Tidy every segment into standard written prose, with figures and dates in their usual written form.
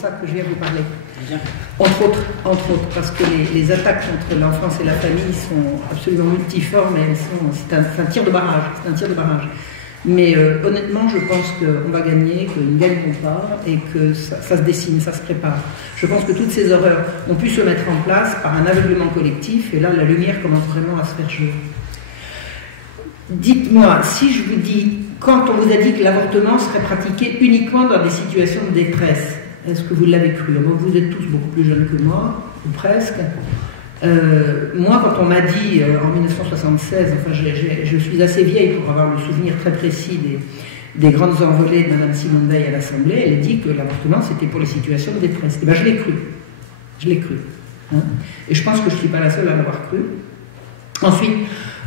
ça que je viens vous parler. Entre autres, parce que les attaques contre l'enfance et la famille sont absolument multiformes et c'est un tir de barrage. C'est un tir de barrage. Mais honnêtement, je pense qu'on va gagner, qu'ils ne gagneront pas et que ça se dessine, ça se prépare. Je pense que toutes ces horreurs ont pu se mettre en place par un aveuglement collectif et là, la lumière commence vraiment à se faire jour. Dites-moi, si je vous dis, quand on vous a dit que l'avortement serait pratiqué uniquement dans des situations de détresse, est-ce que vous l'avez cru? Vous êtes tous beaucoup plus jeunes que moi, ou presque. Moi, quand on m'a dit en 1976, enfin, je suis assez vieille pour avoir le souvenir très précis des grandes envolées de Mme Simone Veil à l'Assemblée, elle a dit que l'avortement c'était pour les situations de détresse. Et bien, je l'ai cru. Je l'ai cru. Hein. Et je pense que je ne suis pas la seule à l'avoir cru. Ensuite,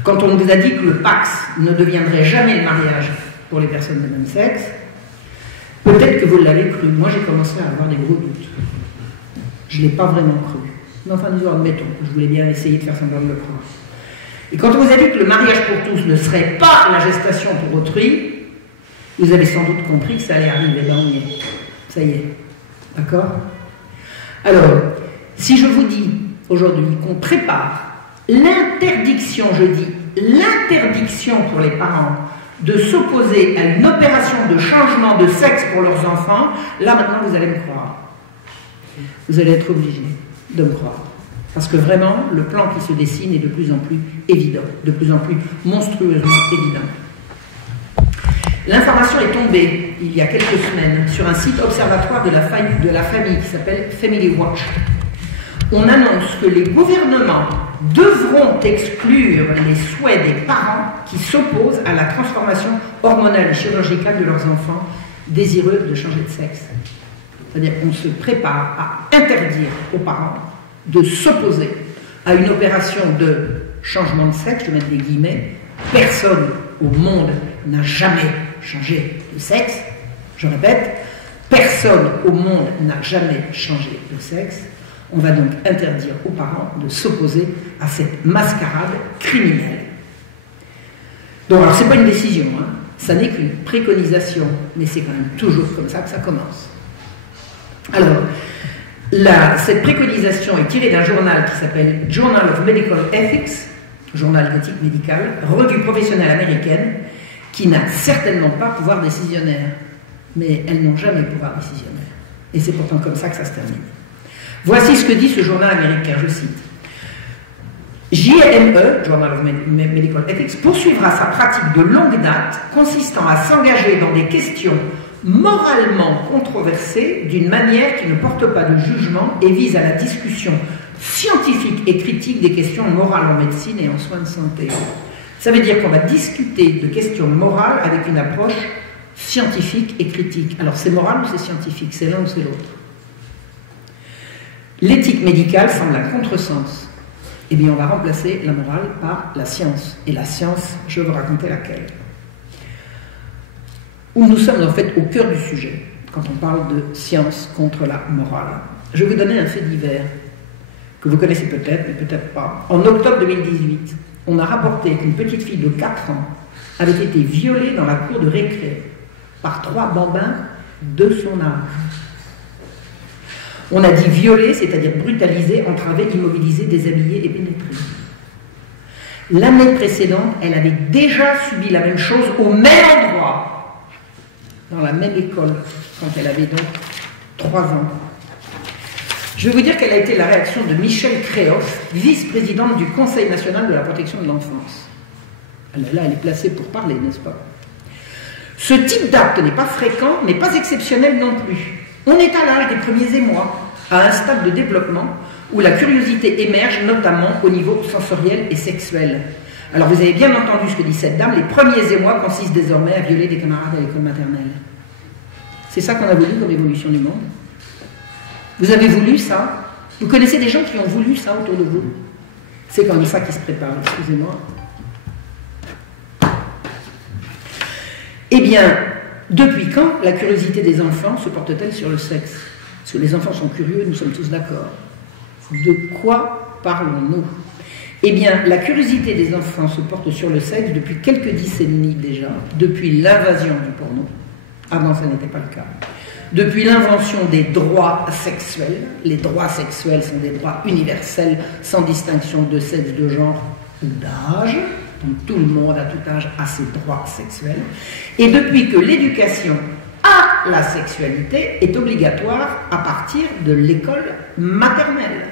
quand on vous a dit que le Pax ne deviendrait jamais le mariage pour les personnes de même sexe, peut-être que vous l'avez cru. Moi, j'ai commencé à avoir des gros doutes. Je ne l'ai pas vraiment cru. Mais enfin, disons, admettons, je voulais bien essayer de faire semblant de le croire. Et quand on vous a dit que le mariage pour tous ne serait pas la gestation pour autrui, vous avez sans doute compris que ça allait arriver. Ben, on y est. Ça y est. D'accord? Alors, si je vous dis aujourd'hui qu'on prépare l'interdiction, je dis l'interdiction pour les parents de s'opposer à une opération de changement de sexe pour leurs enfants, là maintenant vous allez me croire. Vous allez être obligé de me croire. Parce que vraiment, le plan qui se dessine est de plus en plus évident, de plus en plus monstrueusement évident. L'information est tombée, il y a quelques semaines, sur un site observatoire de la famille qui s'appelle Family Watch. On annonce que les gouvernements devront exclure les souhaits des parents qui s'opposent à la transformation hormonale et chirurgicale de leurs enfants désireux de changer de sexe. C'est-à-dire qu'on se prépare à interdire aux parents de s'opposer à une opération de changement de sexe, je vais mettre des guillemets. Personne au monde n'a jamais changé de sexe. Je répète, personne au monde n'a jamais changé de sexe. On va donc interdire aux parents de s'opposer à cette mascarade criminelle. Donc, alors, ce n'est pas une décision, hein. Ça n'est qu'une préconisation, mais c'est quand même toujours comme ça que ça commence. Alors, cette préconisation est tirée d'un journal qui s'appelle Journal of Medical Ethics, journal d'éthique médicale, revue professionnelle américaine, qui n'a certainement pas pouvoir décisionnaire. Mais elles n'ont jamais pouvoir décisionnaire. Et c'est pourtant comme ça que ça se termine. Voici ce que dit ce journal américain, je cite. JME, Journal of Medical Ethics, poursuivra sa pratique de longue date consistant à s'engager dans des questions moralement controversées d'une manière qui ne porte pas de jugement et vise à la discussion scientifique et critique des questions morales en médecine et en soins de santé. Ça veut dire qu'on va discuter de questions morales avec une approche scientifique et critique. Alors c'est moral ou c'est scientifique? C'est l'un ou c'est l'autre? L'éthique médicale semble un contresens. Eh bien, on va remplacer la morale par la science. Et la science, je vais vous raconter laquelle. Où nous sommes en fait au cœur du sujet, quand on parle de science contre la morale. Je vais vous donner un fait divers, que vous connaissez peut-être, mais peut-être pas. En octobre 2018, on a rapporté qu'une petite fille de 4 ans avait été violée dans la cour de récré par 3 bambins de son âge. On a dit violer, c'est-à-dire brutaliser, entraver, immobiliser, déshabiller et pénétrer. L'année précédente, elle avait déjà subi la même chose au même endroit, dans la même école, quand elle avait donc 3 ans. Je vais vous dire quelle a été la réaction de Michèle Créoff, vice-présidente du Conseil national de la protection de l'enfance. Là, elle est placée pour parler, n'est-ce pas? Ce type d'acte n'est pas fréquent, mais pas exceptionnel non plus. On est à l'âge des premiers émois, à un stade de développement où la curiosité émerge notamment au niveau sensoriel et sexuel. Alors vous avez bien entendu ce que dit cette dame, les premiers émois consistent désormais à violer des camarades à l'école maternelle. C'est ça qu'on a voulu comme évolution du monde. Vous avez voulu ça? Vous connaissez des gens qui ont voulu ça autour de vous? C'est comme ça qui se prépare, excusez-moi. Eh bien, depuis quand la curiosité des enfants se porte-t-elle sur le sexe? Parce que les enfants sont curieux, nous sommes tous d'accord. De quoi parlons-nous? Eh bien, la curiosité des enfants se porte sur le sexe depuis quelques décennies déjà, depuis l'invasion du porno. Avant, ça n'était pas le cas. depuis l'invention des droits sexuels. Les droits sexuels sont des droits universels, sans distinction de sexe, de genre ou d'âge. Donc tout le monde, à tout âge, a ses droits sexuels. Et depuis que l'éducation à la sexualité est obligatoire à partir de l'école maternelle.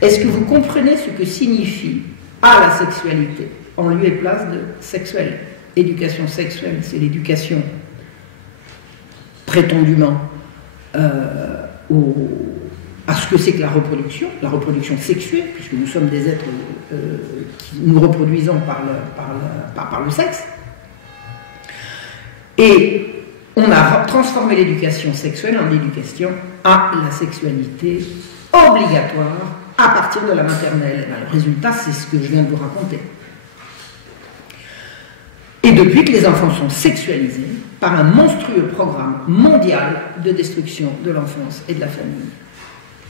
Est-ce que vous comprenez ce que signifie à la sexualité, en lieu et place de sexuel? Éducation sexuelle, c'est l'éducation prétendument à ce que c'est que la reproduction sexuée, puisque nous sommes des êtres qui nous reproduisons par le sexe. Et on a transformé l'éducation sexuelle en éducation à la sexualité obligatoire à partir de la maternelle. Et bien, le résultat, c'est ce que je viens de vous raconter. Et depuis que les enfants sont sexualisés par un monstrueux programme mondial de destruction de l'enfance et de la famille.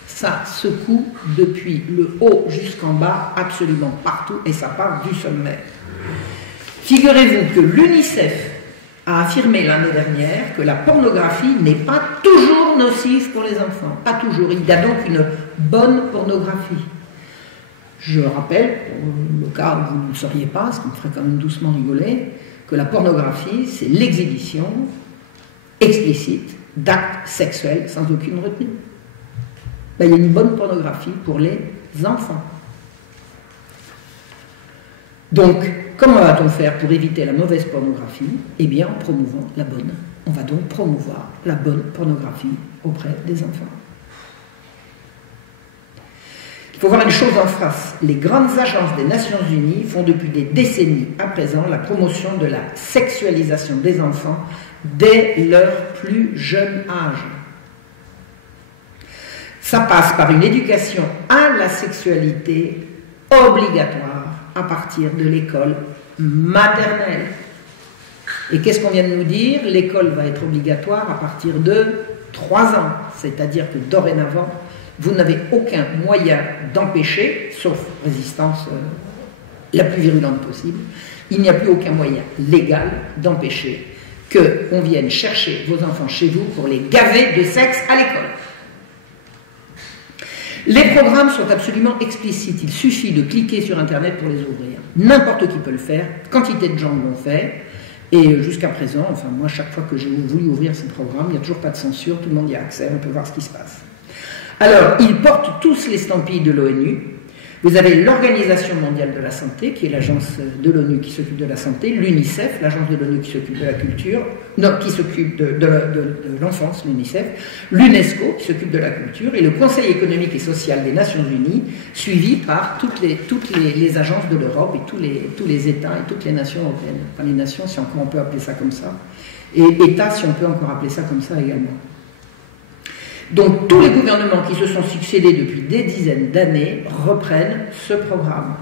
Ça secoue depuis le haut jusqu'en bas, absolument partout, et ça part du sommet. Figurez-vous que l'UNICEF a affirmé l'année dernière que la pornographie n'est pas toujours nocive pour les enfants. Pas toujours. Il y a donc une bonne pornographie. Je rappelle, pour le cas où vous ne le sauriez pas, ce qui me ferait quand même doucement rigoler, que la pornographie, c'est l'exhibition explicite d'actes sexuels sans aucune retenue. Ben, il y a une bonne pornographie pour les enfants. Donc, comment va-t-on faire pour éviter la mauvaise pornographie? Eh bien, en promouvant la bonne. On va donc promouvoir la bonne pornographie auprès des enfants. Il faut voir une chose en face. Les grandes agences des Nations Unies font depuis des décennies à présent la promotion de la sexualisation des enfants dès leur plus jeune âge. Ça passe par une éducation à la sexualité obligatoire à partir de l'école maternelle. Et qu'est-ce qu'on vient de nous dire? L'école va être obligatoire à partir de 3 ans. C'est-à-dire que dorénavant, vous n'avez aucun moyen d'empêcher, sauf résistance la plus virulente possible, il n'y a plus aucun moyen légal d'empêcher qu'on vienne chercher vos enfants chez vous pour les gaver de sexe à l'école. Les programmes sont absolument explicites, il suffit de cliquer sur Internet pour les ouvrir. N'importe qui peut le faire, quantité de gens l'ont fait, et jusqu'à présent, enfin moi chaque fois que j'ai voulu ouvrir ces programmes, il n'y a toujours pas de censure, tout le monde y a accès, on peut voir ce qui se passe. Alors, ils portent tous l'estampille de l'ONU. Vous avez l'Organisation mondiale de la santé, qui est l'agence de l'ONU qui s'occupe de la santé, l'UNICEF, l'agence de l'ONU qui s'occupe de la culture, non, qui s'occupe de l'enfance, l'UNICEF, l'UNESCO qui s'occupe de la culture, et le Conseil économique et social des Nations Unies, suivi par toutes les agences de l'Europe et tous les États et toutes les nations européennes. Enfin, les nations, si encore on peut appeler ça comme ça, et États, si on peut encore appeler ça comme ça également. Donc tous les gouvernements qui se sont succédés depuis des dizaines d'années reprennent ce programme.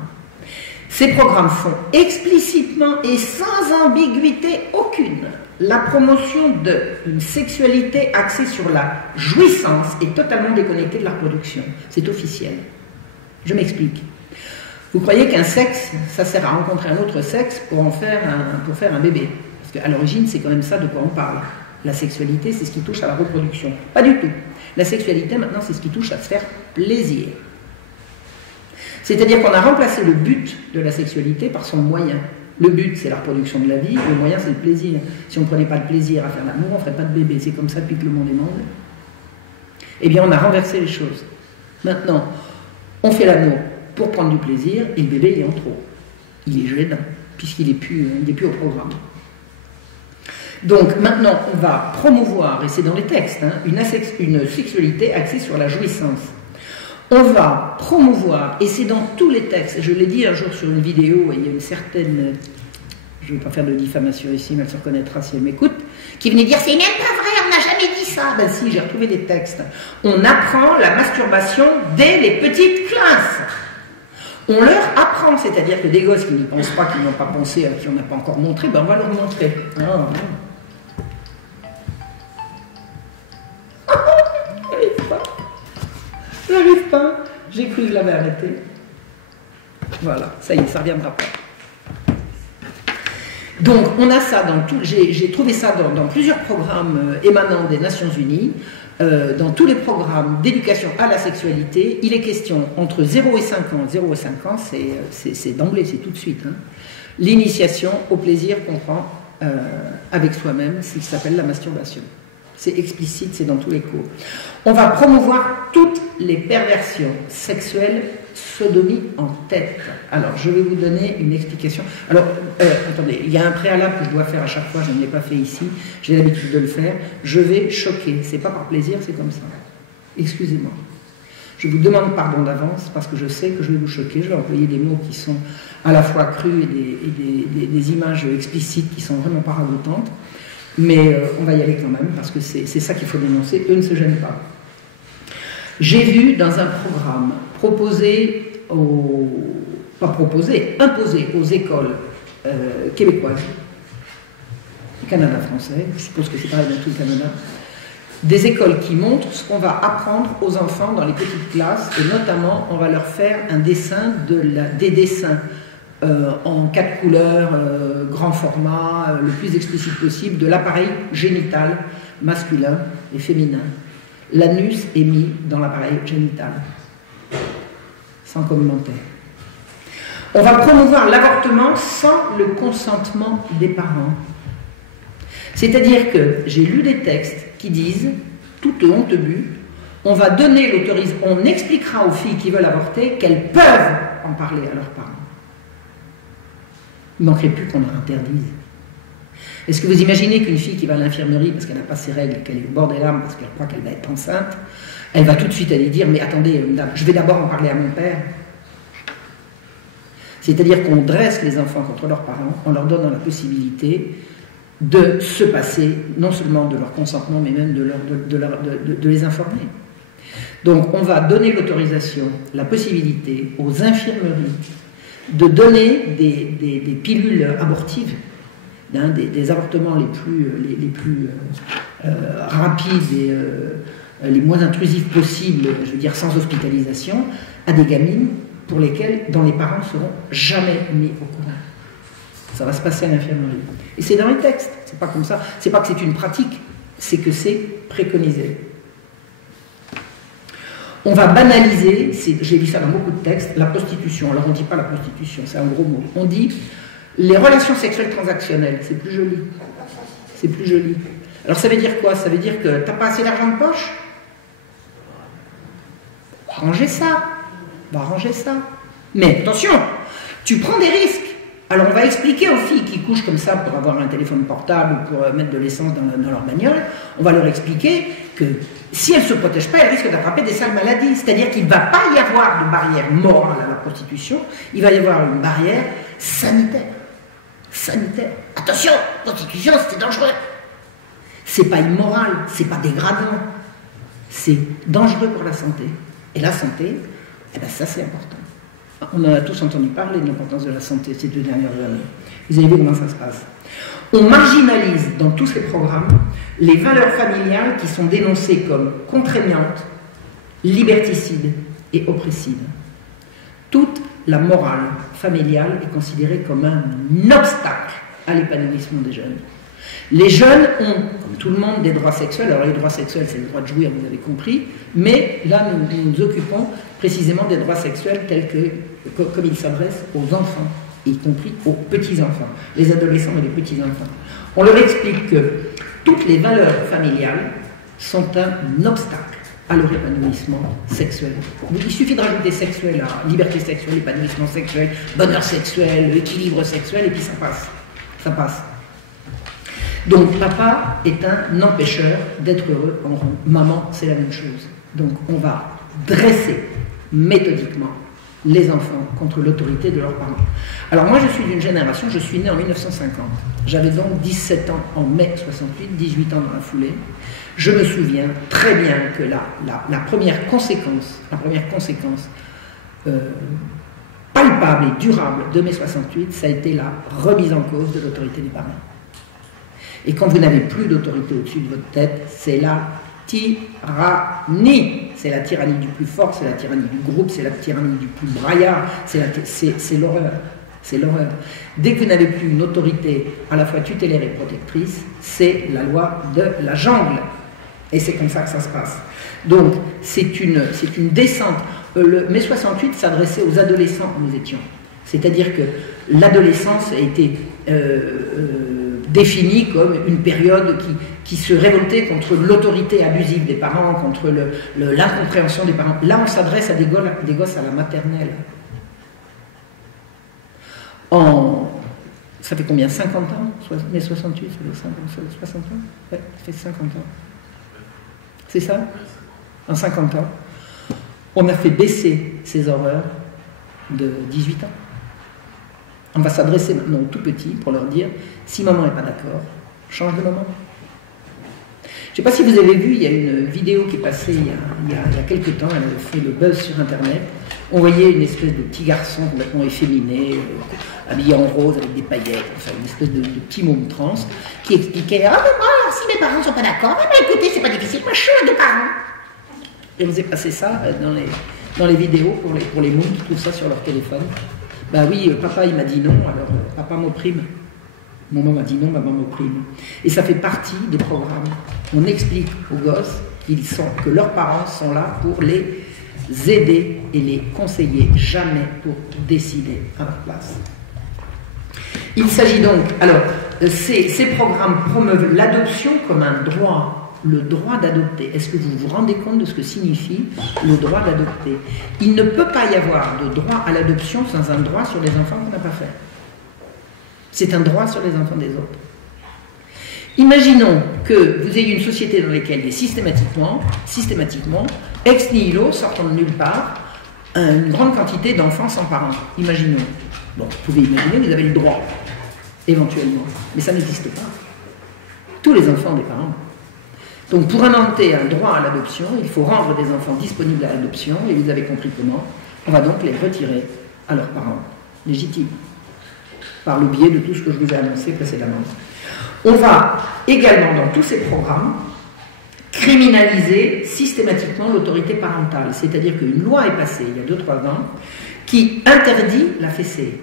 Ces programmes font explicitement et sans ambiguïté aucune la promotion d'une sexualité axée sur la jouissance et totalement déconnectée de la reproduction. C'est officiel. Je m'explique. Vous croyez qu'un sexe, ça sert à rencontrer un autre sexe pour faire un bébé? Parce qu'à l'origine, c'est quand même ça de quoi on parle. La sexualité, c'est ce qui touche à la reproduction. Pas du tout. La sexualité, maintenant, c'est ce qui touche à se faire plaisir. C'est-à-dire qu'on a remplacé le but de la sexualité par son moyen. Le but, c'est la reproduction de la vie, le moyen, c'est le plaisir. Si on ne prenait pas de plaisir à faire l'amour, on ne ferait pas de bébé. C'est comme ça depuis que le monde est monde. Eh bien, on a renversé les choses. Maintenant, on fait l'amour pour prendre du plaisir, et le bébé, il est en trop. Il est gênant, puisqu'il n'est plus au programme. Donc maintenant, on va promouvoir, et c'est dans les textes, hein, une sexualité axée sur la jouissance. On va promouvoir, et c'est dans tous les textes, je l'ai dit un jour sur une vidéo, et il y a une certaine, je ne vais pas faire de diffamation ici, mais elle se reconnaîtra si elle m'écoute, qui venait dire « c'est même pas vrai, on n'a jamais dit ça ». Ben si, j'ai retrouvé des textes. On apprend la masturbation dès les petites classes. On leur apprend, c'est-à-dire que des gosses qui n'y pensent pas, qui n'ont pas pensé, à qui on n'a pas encore montré, ben on va leur montrer. J'arrive pas, j'ai cru que je l'avais arrêté. Voilà, ça y est, ça ne reviendra pas. Donc on a ça dans tout, j'ai trouvé ça dans plusieurs programmes émanant des Nations Unies, dans tous les programmes d'éducation à la sexualité, il est question entre 0 et 5 ans, 0 et 5 ans c'est d'emblée, c'est tout de suite, hein, l'initiation au plaisir qu'on prend avec soi-même, c'est ce qui s'appelle la masturbation. C'est explicite, c'est dans tous les cours. On va promouvoir toutes les perversions sexuelles, sodomie en tête. Alors, je vais vous donner une explication. Alors, attendez, il y a un préalable que je dois faire à chaque fois, je ne l'ai pas fait ici, j'ai l'habitude de le faire. Je vais choquer, c'est pas par plaisir, c'est comme ça. Excusez-moi. Je vous demande pardon d'avance parce que je sais que je vais vous choquer. Je vais employer des mots qui sont à la fois crus et des images explicites qui sont vraiment pas ragoûtantes. Mais on va y aller quand même parce que c'est ça qu'il faut dénoncer. Eux ne se gênent pas. J'ai vu dans un programme imposé aux écoles québécoises, Canada français, je suppose que c'est pareil dans tout le Canada, des écoles qui montrent ce qu'on va apprendre aux enfants dans les petites classes, et notamment on va leur faire un dessin des dessins en 4 couleurs, grand format, le plus explicite possible, de l'appareil génital masculin et féminin. L'anus est mis dans l'appareil génital, sans commentaire. On va promouvoir l'avortement sans le consentement des parents. C'est-à-dire que j'ai lu des textes qui disent, tout honte but, on va donner l'autorisation, on expliquera aux filles qui veulent avorter qu'elles peuvent en parler à leurs parents. Il ne manquerait plus qu'on leur interdise. Est-ce que vous imaginez qu'une fille qui va à l'infirmerie parce qu'elle n'a pas ses règles, qu'elle est au bord des larmes parce qu'elle croit qu'elle va être enceinte, elle va tout de suite aller dire « mais attendez, je vais d'abord en parler à mon père ». C'est-à-dire qu'on dresse les enfants contre leurs parents en leur donnant la possibilité de se passer non seulement de leur consentement mais même de les informer. Donc on va donner l'autorisation, la possibilité aux infirmeries de donner des pilules abortives, hein, des avortements les plus rapides et les moins intrusifs possibles, je veux dire sans hospitalisation, à des gamines dont les parents ne seront jamais mis au courant. Ça va se passer à l'infirmerie. Et c'est dans les textes, c'est pas comme ça. C'est pas que c'est une pratique, c'est que c'est préconisé. On va banaliser, j'ai vu ça dans beaucoup de textes, la prostitution. Alors on ne dit pas la prostitution, c'est un gros mot. On dit les relations sexuelles transactionnelles, c'est plus joli. C'est plus joli. Alors ça veut dire quoi? Ça veut dire que t'as pas assez d'argent de poche? Arrangez ça. Va arranger ça. Mais attention, tu prends des risques. Alors on va expliquer aux filles qui couchent comme ça pour avoir un téléphone portable ou pour mettre de l'essence dans leur bagnole, on va leur expliquer que si elles ne se protègent pas, elles risquent d'attraper des sales maladies. C'est-à-dire qu'il ne va pas y avoir de barrière morale à la prostitution, il va y avoir une barrière sanitaire. Sanitaire. Attention, prostitution, c'est dangereux. C'est pas immoral, c'est pas dégradant. C'est dangereux pour la santé. Et la santé, eh ben ça c'est important. On en a tous entendu parler de l'importance de la santé ces 2 dernières années. Vous avez vu comment ça se passe. On marginalise dans tous ces programmes les valeurs familiales qui sont dénoncées comme contraignantes, liberticides et oppressives. Toute la morale familiale est considérée comme un obstacle à l'épanouissement des jeunes. Les jeunes ont, comme tout le monde, des droits sexuels. Alors les droits sexuels, c'est le droit de jouir, vous avez compris, mais là nous nous occupons précisément des droits sexuels tels que comme ils s'adressent aux enfants, y compris aux petits-enfants, les adolescents et les petits-enfants. On leur explique que toutes les valeurs familiales sont un obstacle à leur épanouissement sexuel. Il suffit de rajouter sexuel à liberté sexuelle, épanouissement sexuel, bonheur sexuel, équilibre sexuel, et puis ça passe. Ça passe. Donc papa est un empêcheur d'être heureux en rond. Maman, c'est la même chose. Donc on va dresser méthodiquement les enfants contre l'autorité de leurs parents. Alors moi je suis d'une génération, je suis né en 1950. J'avais donc 17 ans en mai 68, 18 ans dans la foulée. Je me souviens très bien que la première conséquence palpable et durable de mai 68, ça a été la remise en cause de l'autorité des parents. Et quand vous n'avez plus d'autorité au-dessus de votre tête, c'est la tyrannie. C'est la tyrannie du plus fort, c'est la tyrannie du groupe, c'est la tyrannie du plus braillard, c'est l'horreur. C'est l'horreur. Dès que vous n'avez plus une autorité à la fois tutélaire et protectrice, c'est la loi de la jungle. Et c'est comme ça que ça se passe. Donc, c'est une descente. Le mai 68 s'adressait aux adolescents où nous étions. C'est-à-dire que l'adolescence a été définie comme une période qui se révoltait contre l'autorité abusive des parents, contre l'incompréhension des parents. Là, on s'adresse à des gosses à la maternelle. Ça fait combien? 50 ans? Mai 68, ça fait 60 ans? Ouais, ça fait 50 ans. C'est ça? En 50 ans, on a fait baisser ces horreurs de 18 ans. On va s'adresser maintenant aux tout petits pour leur dire, si maman n'est pas d'accord, change de maman. Je ne sais pas si vous avez vu, il y a une vidéo qui est passée il y a quelques temps, elle a fait le buzz sur Internet. On voyait une espèce de petit garçon complètement efféminé, habillé en rose avec des paillettes, enfin une espèce de petit môme trans, qui expliquait « Ah mais moi, si mes parents ne sont pas d'accord, écoutez, c'est pas difficile, moi je change de parents ». Et on faisait passer ça dans les vidéos pour les mômes qui trouvent ça sur leur téléphone. Bah oui, papa il m'a dit non, alors papa m'opprime. Maman m'a dit non, maman m'opprime. Et ça fait partie des programmes. On explique aux gosses que leurs parents sont là pour les aider et les conseiller, jamais pour décider à leur place. Il s'agit donc, alors, ces programmes promeuvent l'adoption comme un droit, le droit d'adopter. Est-ce que vous vous rendez compte de ce que signifie le droit d'adopter? Il ne peut pas y avoir de droit à l'adoption sans un droit sur les enfants qu'on n'a pas fait. C'est un droit sur les enfants des autres. Imaginons que vous ayez une société dans laquelle il y a systématiquement, ex nihilo, sortant de nulle part, une grande quantité d'enfants sans parents. Imaginons. Bon, vous pouvez imaginer, vous avez le droit, éventuellement. Mais ça n'existe pas. Tous les enfants ont des parents. Donc pour inventer un droit à l'adoption, il faut rendre des enfants disponibles à l'adoption, et vous avez compris comment. On va donc les retirer à leurs parents légitimes, par le biais de tout ce que je vous ai annoncé précédemment. On va également, dans tous ces programmes, criminaliser systématiquement l'autorité parentale. C'est-à-dire qu'une loi est passée il y a 2-3 ans qui interdit la fessée.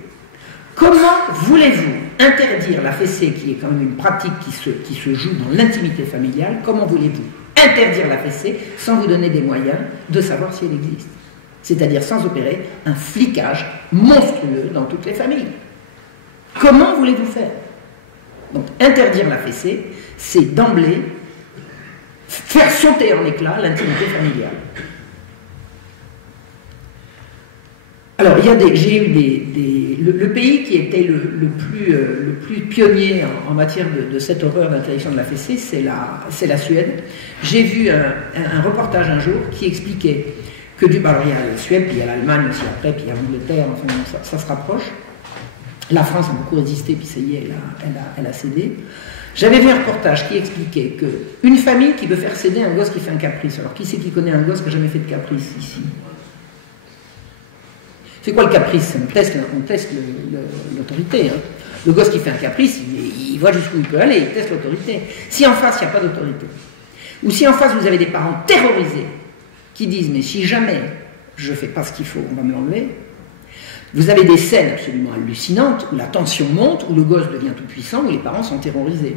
Comment voulez-vous interdire la fessée, qui est quand même une pratique qui se joue dans l'intimité familiale, comment voulez-vous interdire la fessée sans vous donner des moyens de savoir si elle existe? C'est-à-dire sans opérer un flicage monstrueux dans toutes les familles. Comment voulez-vous faire? Donc interdire la fessée, c'est d'emblée faire sauter en éclats l'intimité familiale. Alors, j'ai eu le pays qui était le plus pionnier en matière de cette horreur d'interdiction de la fessée, c'est la Suède. J'ai vu un reportage un jour qui expliquait que alors il y a la Suède, puis il y a l'Allemagne aussi après, puis il y a l'Angleterre, enfin ça se rapproche. La France a beaucoup résisté, puis ça y est, elle a cédé. J'avais vu un reportage qui expliquait qu'une famille qui veut faire céder un gosse qui fait un caprice, alors qui c'est qui connaît un gosse qui n'a jamais fait de caprice ici? C'est quoi le caprice? On teste l'autorité. Hein. Le gosse qui fait un caprice, il voit jusqu'où il peut aller, il teste l'autorité. Si en face, il n'y a pas d'autorité, ou si en face, vous avez des parents terrorisés qui disent « mais si jamais je ne fais pas ce qu'il faut, on va me l'enlever », vous avez des scènes absolument hallucinantes où la tension monte, où le gosse devient tout puissant, où les parents sont terrorisés.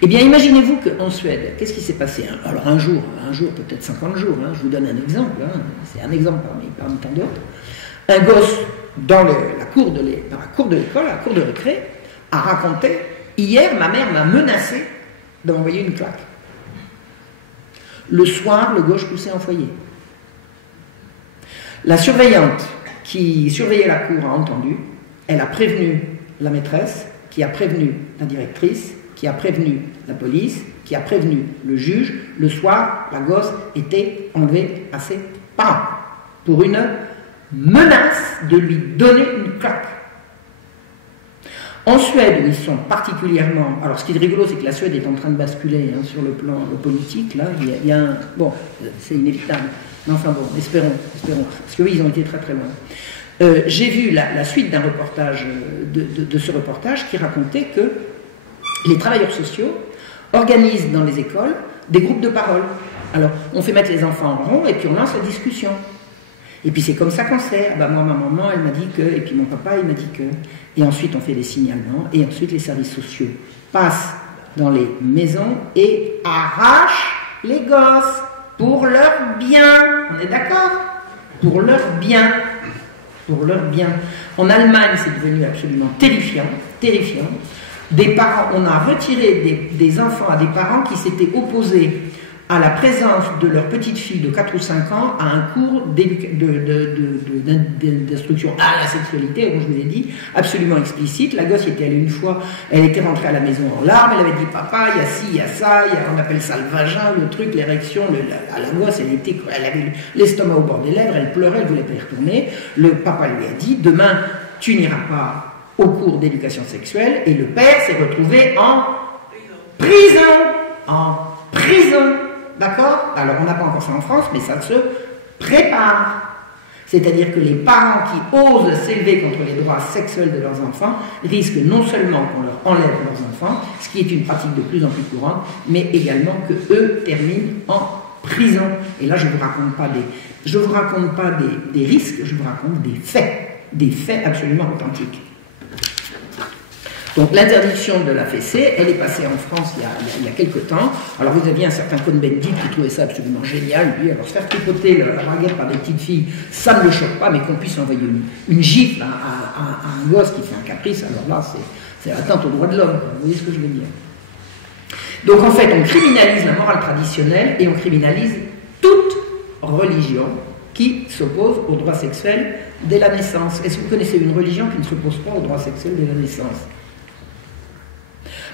Eh bien, imaginez-vous qu'en Suède, qu'est-ce qui s'est passé? Alors un jour, peut-être 50 jours, hein, je vous donne un exemple, hein, c'est un exemple parmi tant d'autres. Un gosse, dans la cour de l'école, la cour de récré, a raconté « Hier, ma mère m'a menacé d'envoyer une claque. » Le soir, le gosse poussait en foyer. La surveillante qui surveillait la cour a entendu, elle a prévenu la maîtresse, qui a prévenu la directrice, qui a prévenu la police, qui a prévenu le juge. Le soir, la gosse était enlevée à ses parents pour une menace de lui donner une claque. En Suède, où ils sont particulièrement... Alors, ce qui est rigolo, c'est que la Suède est en train de basculer hein, sur le plan politique. Là, il y a un... Bon, c'est inévitable. Mais enfin bon, espérons. Parce que oui, ils ont été très très loin. J'ai vu la suite d'un reportage, de ce reportage, qui racontait que les travailleurs sociaux organisent dans les écoles des groupes de parole. Alors, on fait mettre les enfants en rond et puis on lance la discussion. Et puis c'est comme ça qu'on sait. Ah bah moi, ma maman, elle m'a dit que, et puis mon papa, il m'a dit que. Et ensuite, on fait des signalements, et ensuite, les services sociaux passent dans les maisons et arrachent les gosses pour leur bien. On est d'accord? Pour leur bien. Pour leur bien. En Allemagne, c'est devenu absolument terrifiant, terrifiant. Des parents, on a retiré des enfants à des parents qui s'étaient opposés à la présence de leur petite fille de 4 ou 5 ans à un cours d'instruction à la sexualité, comme je vous ai dit, absolument explicite. La gosse y était allée une fois, elle était rentrée à la maison en larmes, elle avait dit papa, il y a ci, il y a ça, on appelle ça le vagin, le truc, l'érection, la gosse, elle avait l'estomac au bord des lèvres, elle pleurait, elle voulait pas y retourner. Le papa lui a dit, demain, tu n'iras pas au cours d'éducation sexuelle, et le père s'est retrouvé en prison. En prison. D'accord? Alors, on n'a pas encore ça en France, mais ça se prépare. C'est-à-dire que les parents qui osent s'élever contre les droits sexuels de leurs enfants risquent non seulement qu'on leur enlève leurs enfants, ce qui est une pratique de plus en plus courante, mais également que eux terminent en prison. Et là, je ne vous raconte pas des risques, je vous raconte des faits absolument authentiques. Donc l'interdiction de la fessée, elle est passée en France il y a quelque temps. Alors vous aviez un certain Cohn-Bendit qui trouvait ça absolument génial. Lui, alors se faire tripoter la baguette par des petites filles, ça ne le choque pas, mais qu'on puisse envoyer une gifle à un gosse qui fait un caprice, alors là, c'est atteinte aux droits de l'homme. Vous voyez ce que je veux dire? Donc en fait, on criminalise la morale traditionnelle et on criminalise toute religion qui s'oppose aux droits sexuels dès la naissance. Est-ce que vous connaissez une religion qui ne s'oppose pas aux droits sexuels dès la naissance?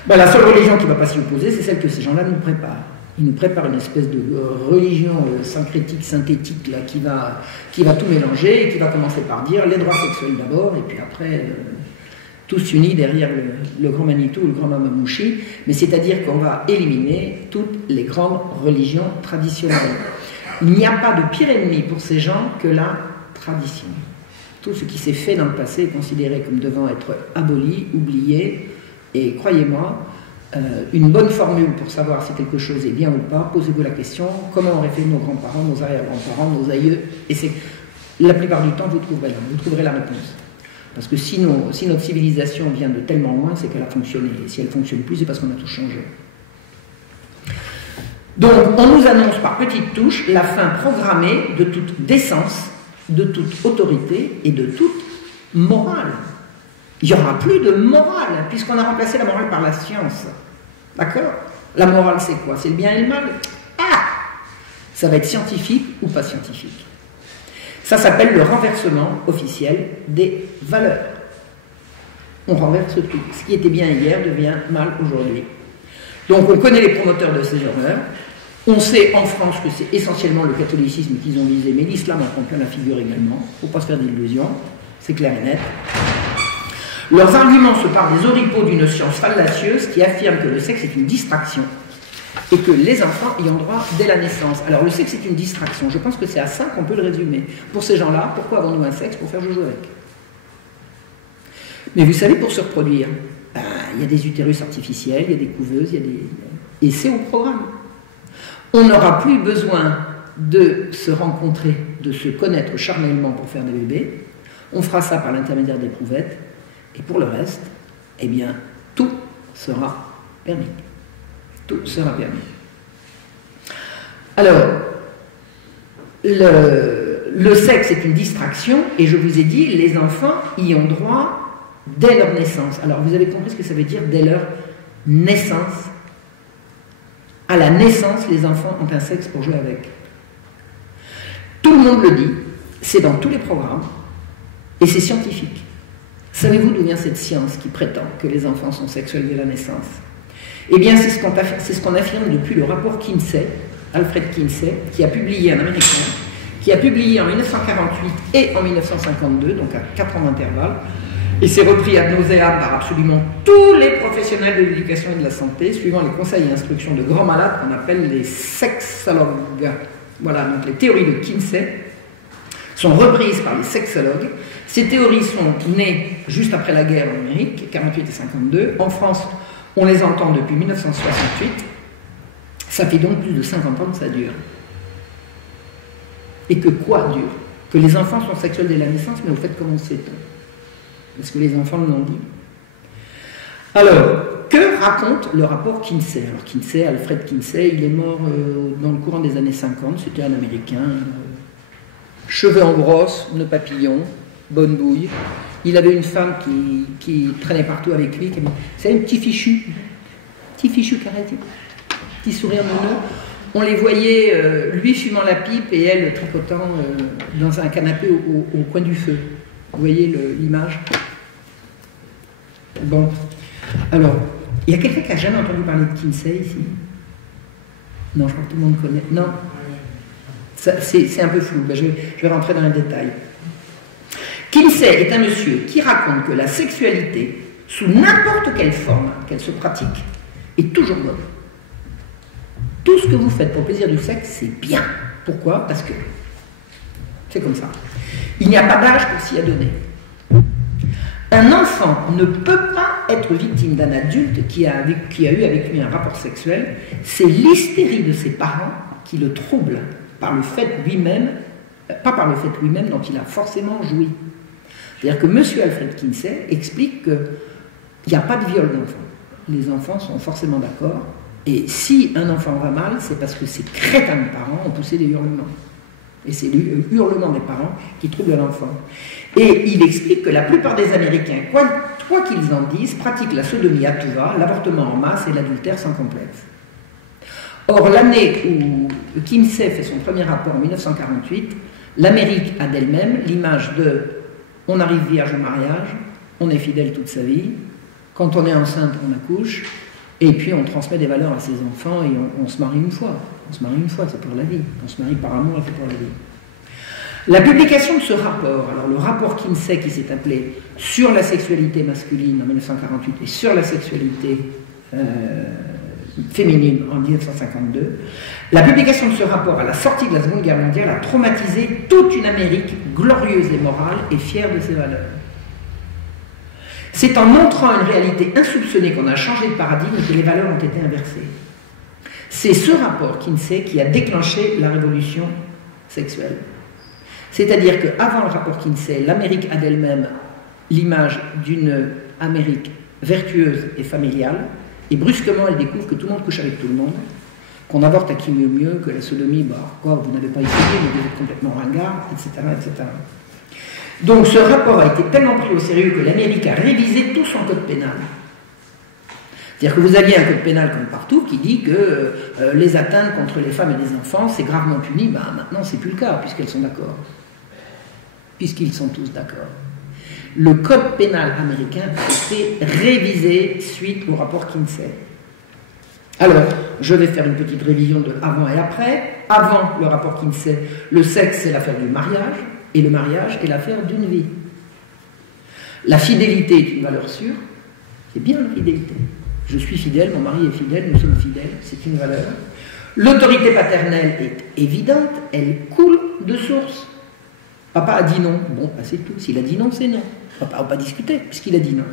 Ben, la seule religion qui ne va pas s'y opposer, c'est celle que ces gens-là nous préparent. Ils nous préparent une espèce de religion syncrétique, synthétique, là, qui va tout mélanger et qui va commencer par dire les droits sexuels d'abord, et puis après, tous unis derrière le grand Manitou ou le grand Mamamouchi. Mais c'est-à-dire qu'on va éliminer toutes les grandes religions traditionnelles. Il n'y a pas de pire ennemi pour ces gens que la tradition. Tout ce qui s'est fait dans le passé est considéré comme devant être aboli, oublié. Et croyez-moi, une bonne formule pour savoir si quelque chose est bien ou pas, posez-vous la question, comment auraient fait nos grands-parents, nos arrière-grands-parents, nos aïeux, et c'est la plupart du temps, vous trouverez la réponse. Parce que si notre civilisation vient de tellement loin, c'est qu'elle a fonctionné. Et si elle ne fonctionne plus, c'est parce qu'on a tout changé. Donc, on nous annonce par petites touches la fin programmée de toute décence, de toute autorité et de toute morale. Il n'y aura plus de morale, puisqu'on a remplacé la morale par la science. D'accord? La morale, c'est quoi? C'est le bien et le mal? Ah! Ça va être scientifique ou pas scientifique. Ça s'appelle le renversement officiel des valeurs. On renverse tout. Ce qui était bien hier devient mal aujourd'hui. Donc on connaît les promoteurs de ces horreurs. On sait en France que c'est essentiellement le catholicisme qu'ils ont visé, mais l'islam en prend plein la figure également. Il ne faut pas se faire d'illusions, c'est clair et net. Leurs arguments se partent des oripeaux d'une science fallacieuse qui affirme que le sexe est une distraction et que les enfants y ont droit dès la naissance. Alors le sexe est une distraction, je pense que c'est à ça qu'on peut le résumer. Pour ces gens-là, pourquoi avons-nous un sexe? Pour faire joujou avec. Mais vous savez, pour se reproduire, il y a des utérus artificiels, il y a des couveuses, et c'est au programme. On n'aura plus besoin de se rencontrer, de se connaître charnellement pour faire des bébés. On fera ça par l'intermédiaire d'éprouvettes. Et pour le reste, eh bien, tout sera permis. Tout sera permis. Alors, le sexe est une distraction, et je vous ai dit, les enfants y ont droit dès leur naissance. Alors, vous avez compris ce que ça veut dire dès leur naissance? À la naissance, les enfants ont un sexe pour jouer avec. Tout le monde le dit, c'est dans tous les programmes, et c'est scientifique. Savez-vous d'où vient cette science qui prétend que les enfants sont sexuels dès la naissance? Eh bien, c'est ce qu'on affirme depuis le rapport Kinsey, Alfred Kinsey, qui a publié, un Américain, qui a publié en 1948 et en 1952, donc à 4 ans d'intervalle, et c'est repris ad nauseam par absolument tous les professionnels de l'éducation et de la santé, suivant les conseils et instructions de grands malades qu'on appelle les sexologues. Voilà, donc les théories de Kinsey sont reprises par les sexologues. Ces théories sont nées juste après la guerre en Amérique, 48 et 52. En France, on les entend depuis 1968. Ça fait donc plus de 50 ans que ça dure. Et que quoi dure? que les enfants sont sexuels dès la naissance, mais au fait, comment sait-on? Est-ce que les enfants l'ont dit? Alors, que raconte le rapport Kinsey? Alors Kinsey, Alfred Kinsey, il est mort dans le courant des années 50, c'était un Américain, cheveux en brosse, nœud papillon, bonne bouille. Il avait une femme qui traînait partout avec lui, c'est un petit fichu carré, petit sourire neuneux. On les voyait, lui fumant la pipe et elle tricotant dans un canapé au coin du feu. Vous voyez l'image? Bon. Alors, il y a quelqu'un qui n'a jamais entendu parler de Kinsey ici? Non, je crois que tout le monde connaît. Non? C'est un peu flou. Ben, je vais rentrer dans les détails. Kinsey est un monsieur qui raconte que la sexualité, sous n'importe quelle forme qu'elle se pratique, est toujours bonne. Tout ce que vous faites pour le plaisir du sexe, c'est bien. Pourquoi? Parce que c'est comme ça. Il n'y a pas d'âge pour s'y adonner. Un enfant ne peut pas être victime d'un adulte qui a eu avec lui un rapport sexuel. C'est l'hystérie de ses parents qui le trouble par le fait lui-même, pas par le fait lui-même dont il a forcément joui. C'est-à-dire que M. Alfred Kinsey explique qu'il n'y a pas de viol d'enfant. Les enfants sont forcément d'accord. Et si un enfant va mal, c'est parce que ces crétins de parents ont poussé des hurlements. Et c'est le hurlement des parents qui trouble l'enfant. Et il explique que la plupart des Américains, quoi qu'ils en disent, pratiquent la sodomie à tout va, l'avortement en masse et l'adultère sans complexe. Or, l'année où Kinsey fait son premier rapport en 1948, l'Amérique a d'elle-même l'image de « on arrive vierge au mariage, on est fidèle toute sa vie, quand on est enceinte, on accouche, et puis on transmet des valeurs à ses enfants et on se marie une fois. On se marie une fois, c'est pour la vie. On se marie par amour et c'est pour la vie. » La publication de ce rapport, alors le rapport Kinsey qui s'est appelé « Sur la sexualité masculine » en 1948 et « Sur la sexualité féminine » en 1952, la publication de ce rapport à la sortie de la Seconde Guerre mondiale a traumatisé toute une Amérique glorieuse et morale et fière de ses valeurs. C'est en montrant une réalité insoupçonnée qu'on a changé de paradigme que les valeurs ont été inversées. C'est ce rapport Kinsey qui a déclenché la révolution sexuelle. C'est-à-dire qu'avant le rapport Kinsey, l'Amérique a d'elle-même l'image d'une Amérique vertueuse et familiale, et brusquement elle découvre que tout le monde couche avec tout le monde, qu'on avorte à qui mieux, que la sodomie, quoi, vous n'avez pas essayé, mais vous êtes complètement ringard, etc., etc. Donc ce rapport a été tellement pris au sérieux que l'Amérique a révisé tout son code pénal. C'est-à-dire que vous aviez un code pénal comme partout qui dit que les atteintes contre les femmes et les enfants, c'est gravement puni. Maintenant, c'est plus le cas, puisqu'elles sont d'accord. Puisqu'ils sont tous d'accord. Le code pénal américain a été révisé suite au rapport Kinsey. Alors, je vais faire une petite révision de avant et après. Avant le rapport Kinsey, le sexe, c'est l'affaire du mariage, et le mariage est l'affaire d'une vie. La fidélité est une valeur sûre, c'est bien la fidélité. Je suis fidèle, mon mari est fidèle, nous sommes fidèles, c'est une valeur. L'autorité paternelle est évidente, elle coule de source. Papa a dit non, bon, c'est tout. S'il a dit non, c'est non. Papa n'a pas discuté, puisqu'il a dit non.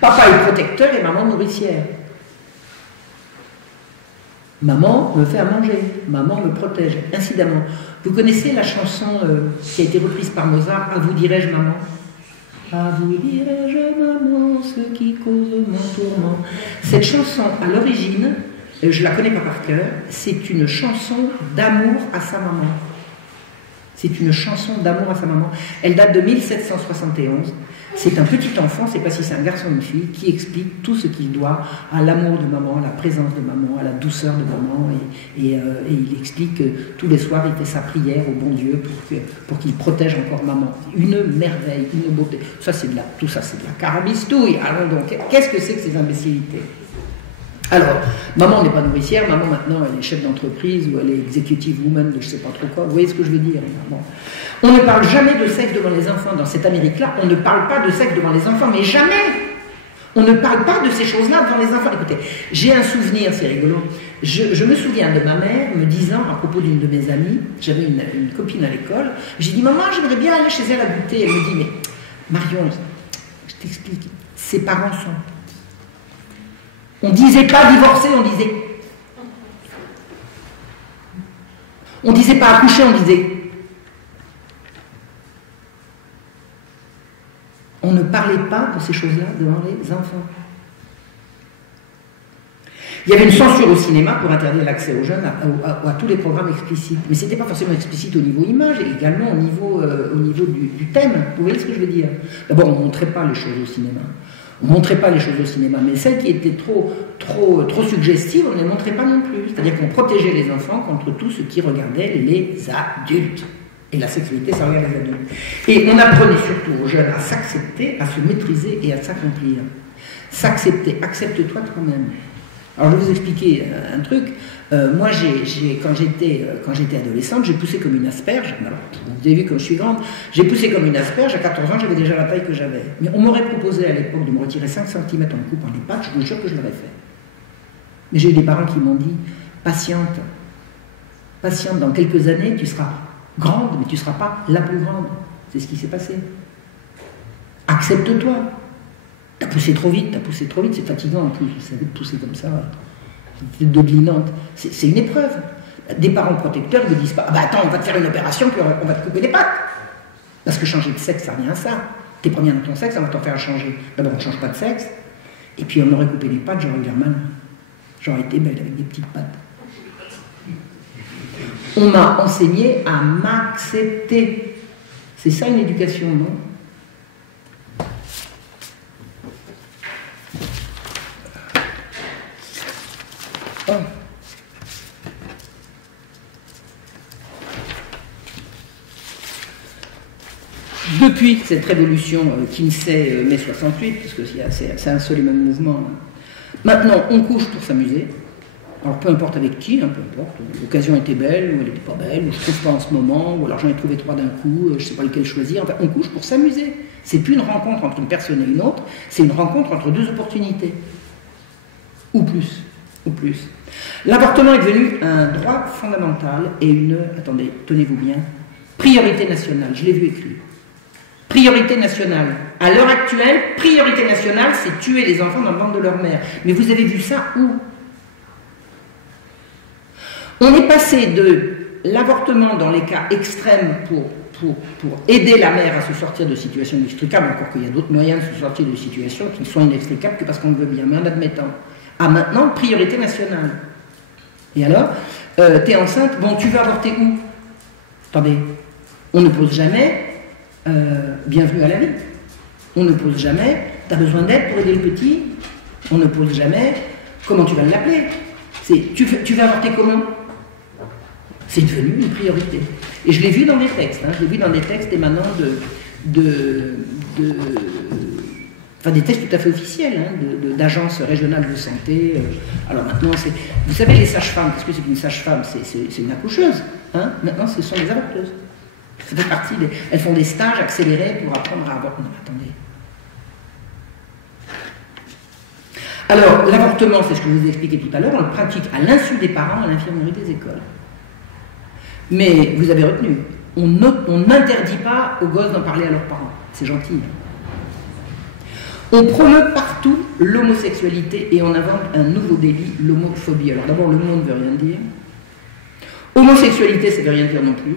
Papa est protecteur et maman nourricière. Maman me fait à manger, maman me protège, incidemment. Vous connaissez la chanson qui a été reprise par Mozart, « À vous dirai-je maman » ? À vous dirai-je maman, ce qui cause mon tourment. Cette chanson, à l'origine, je ne la connais pas par cœur, c'est une chanson d'amour à sa maman. C'est une chanson d'amour à sa maman. Elle date de 1771. C'est un petit enfant, je ne sais pas si c'est un garçon ou une fille, qui explique tout ce qu'il doit à l'amour de maman, à la présence de maman, à la douceur de maman. Et il explique que tous les soirs, il fait sa prière au bon Dieu pour qu'il protège encore maman. Une merveille, une beauté. Tout ça, c'est de la carabistouille. Allons donc, qu'est-ce que c'est que ces imbécilités ? Alors, maman n'est pas nourricière, maman maintenant elle est chef d'entreprise ou elle est executive woman de je ne sais pas trop quoi, vous voyez ce que je veux dire. Bon. On ne parle jamais de sexe devant les enfants dans cette Amérique-là, on ne parle pas de sexe devant les enfants, mais jamais. On ne parle pas de ces choses-là devant les enfants. Écoutez, j'ai un souvenir, c'est rigolo, je me souviens de ma mère me disant à propos d'une de mes amies, j'avais une copine à l'école, j'ai dit maman j'aimerais bien aller chez elle à goûter, elle me dit mais Marion, je t'explique, ses parents sont... On ne disait pas divorcer, on disait... On ne disait pas accoucher, on disait... on ne parlait pas de ces choses-là devant les enfants. Il y avait une censure au cinéma pour interdire l'accès aux jeunes à tous les programmes explicites. Mais ce n'était pas forcément explicite au niveau image, et également au niveau du thème. Vous voyez ce que je veux dire? D'abord, on ne montrait pas les choses au cinéma. On ne montrait pas les choses au cinéma, mais celles qui étaient trop suggestives, on ne les montrait pas non plus. C'est-à-dire qu'on protégeait les enfants contre tout ce qui regardait les adultes. Et la sexualité, ça regarde les adultes. Et on apprenait surtout aux jeunes à s'accepter, à se maîtriser et à s'accomplir. S'accepter, accepte-toi toi-même. Alors je vais vous expliquer un truc. Moi, quand j'étais adolescente, j'ai poussé comme une asperge. Alors, vous avez vu comme je suis grande. J'ai poussé comme une asperge. À 14 ans, j'avais déjà la taille que j'avais. Mais on m'aurait proposé à l'époque de me retirer 5 cm en me coupant les pattes. Je vous jure que je l'aurais fait. Mais j'ai eu des parents qui m'ont dit, patiente, dans quelques années, tu seras grande, mais tu ne seras pas la plus grande. C'est ce qui s'est passé. Accepte-toi. T'as poussé trop vite, c'est fatigant en plus, vous savez, de pousser comme ça, c'est dodelinante. C'est une épreuve. Des parents protecteurs ne disent pas, ah bah attends, on va te faire une opération, puis on va te couper les pattes. Parce que changer de sexe, ça revient à ça. T'es première dans ton sexe, on va t'en faire changer. D'abord, on ne change pas de sexe, et puis on m'aurait coupé les pattes, j'aurais eu l'air mal. J'aurais été belle avec des petites pattes. On m'a enseigné à m'accepter. C'est ça une éducation, non? Depuis cette révolution Kinsey mai 68, parce que c'est un seul et même mouvement, maintenant on couche pour s'amuser. Alors peu importe avec qui, hein, peu importe, l'occasion était belle ou elle n'était pas belle, ou je ne trouve pas en ce moment, ou alors j'en ai trouvé 3 d'un coup, je ne sais pas lequel choisir, enfin on couche pour s'amuser. C'est plus une rencontre entre une personne et une autre, c'est une rencontre entre 2 opportunités. Ou plus. L'avortement est devenu un droit fondamental et attendez, tenez-vous bien, priorité nationale, je l'ai vu écrit. Priorité nationale. À l'heure actuelle, priorité nationale, c'est tuer les enfants dans le ventre de leur mère. Mais vous avez vu ça où? On est passé de l'avortement dans les cas extrêmes pour aider la mère à se sortir de situations inextricables, encore qu'il y a d'autres moyens de se sortir de situations qui ne sont inextricables que parce qu'on le veut bien, mais en admettant. À maintenant, priorité nationale. Et alors, t'es enceinte, bon, tu veux avorter où? Attendez, on ne pose jamais bienvenue à la vie. On ne pose jamais t'as besoin d'aide pour aider le petit. On ne pose jamais comment tu vas l'appeler. Tu vas avorter comment? C'est devenu une priorité. Et je l'ai vu dans des textes, je l'ai vu dans des textes émanant enfin des textes tout à fait officiels, d'agences régionales de santé. Alors maintenant, vous savez, les sages-femmes, qu'est-ce que c'est qu'une sage-femme? C'est une accoucheuse. Maintenant, ce sont des avorteuses. Ça fait partie elles font des stages accélérés pour apprendre à avorter. Non, attendez. Alors, l'avortement, c'est ce que je vous ai expliqué tout à l'heure, on le pratique à l'insu des parents, à l'infirmerie des écoles. Mais vous avez retenu, on n'interdit pas aux gosses d'en parler à leurs parents. C'est gentil. On promeut partout l'homosexualité et on invente un nouveau délit, l'homophobie. Alors d'abord, le mot ne veut rien dire. Homosexualité, ça ne veut rien dire non plus.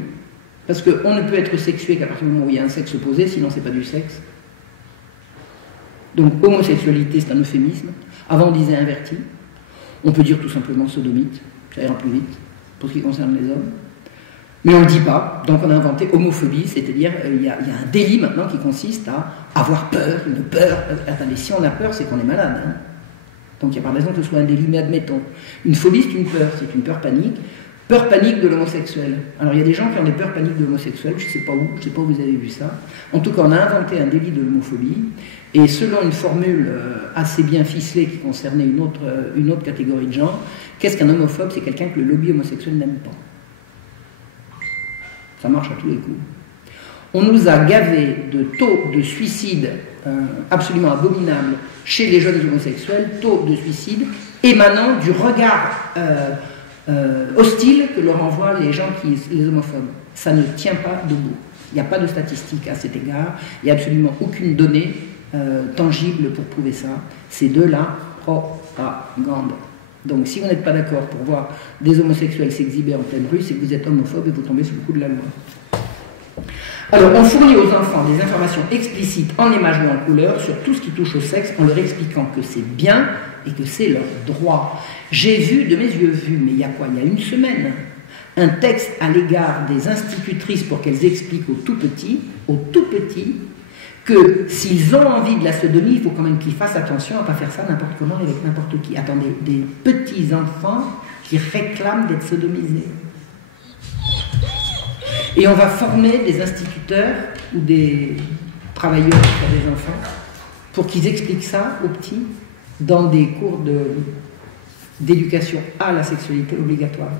Parce qu'on ne peut être sexué qu'à partir du moment où il y a un sexe opposé, sinon c'est pas du sexe. Donc homosexualité, c'est un euphémisme. Avant, on disait inverti. On peut dire tout simplement sodomite, ça ira plus vite, pour ce qui concerne les hommes. Mais on ne le dit pas, donc on a inventé homophobie, c'est-à-dire il y a un délit maintenant qui consiste à avoir peur, une peur. Attendez, si on a peur, c'est qu'on est malade. Donc il n'y a pas raison que ce soit un délit, mais admettons. Une phobie, c'est une peur panique. Peur panique de l'homosexuel. Alors il y a des gens qui ont des peurs paniques de l'homosexuel, je ne sais pas où, je ne sais pas où vous avez vu ça. En tout cas, on a inventé un délit de l'homophobie, et selon une formule assez bien ficelée qui concernait une autre catégorie de gens, qu'est-ce qu'un homophobe? C'est quelqu'un que le lobby homosexuel n'aime pas. Ça marche à tous les coups. On nous a gavés de taux de suicide absolument abominables chez les jeunes homosexuels, taux de suicide émanant du regard hostile que leur envoient les homophobes. Ça ne tient pas debout. Il n'y a pas de statistiques à cet égard. Il n'y a absolument aucune donnée tangible pour prouver ça. C'est de la propagande. Donc si vous n'êtes pas d'accord pour voir des homosexuels s'exhiber en pleine rue, c'est que vous êtes homophobe et vous tombez sous le coup de la loi. Alors, on fournit aux enfants des informations explicites en images ou en couleurs sur tout ce qui touche au sexe en leur expliquant que c'est bien et que c'est leur droit. J'ai vu, de mes yeux vus, mais il y a quoi? Il y a une semaine, un texte à l'égard des institutrices pour qu'elles expliquent aux tout petits, que s'ils ont envie de la sodomie, il faut quand même qu'ils fassent attention à ne pas faire ça n'importe comment avec n'importe qui. Attendez, des petits enfants qui réclament d'être sodomisés. Et on va former des instituteurs ou des travailleurs pour des enfants pour qu'ils expliquent ça aux petits dans des cours d'éducation à la sexualité obligatoire.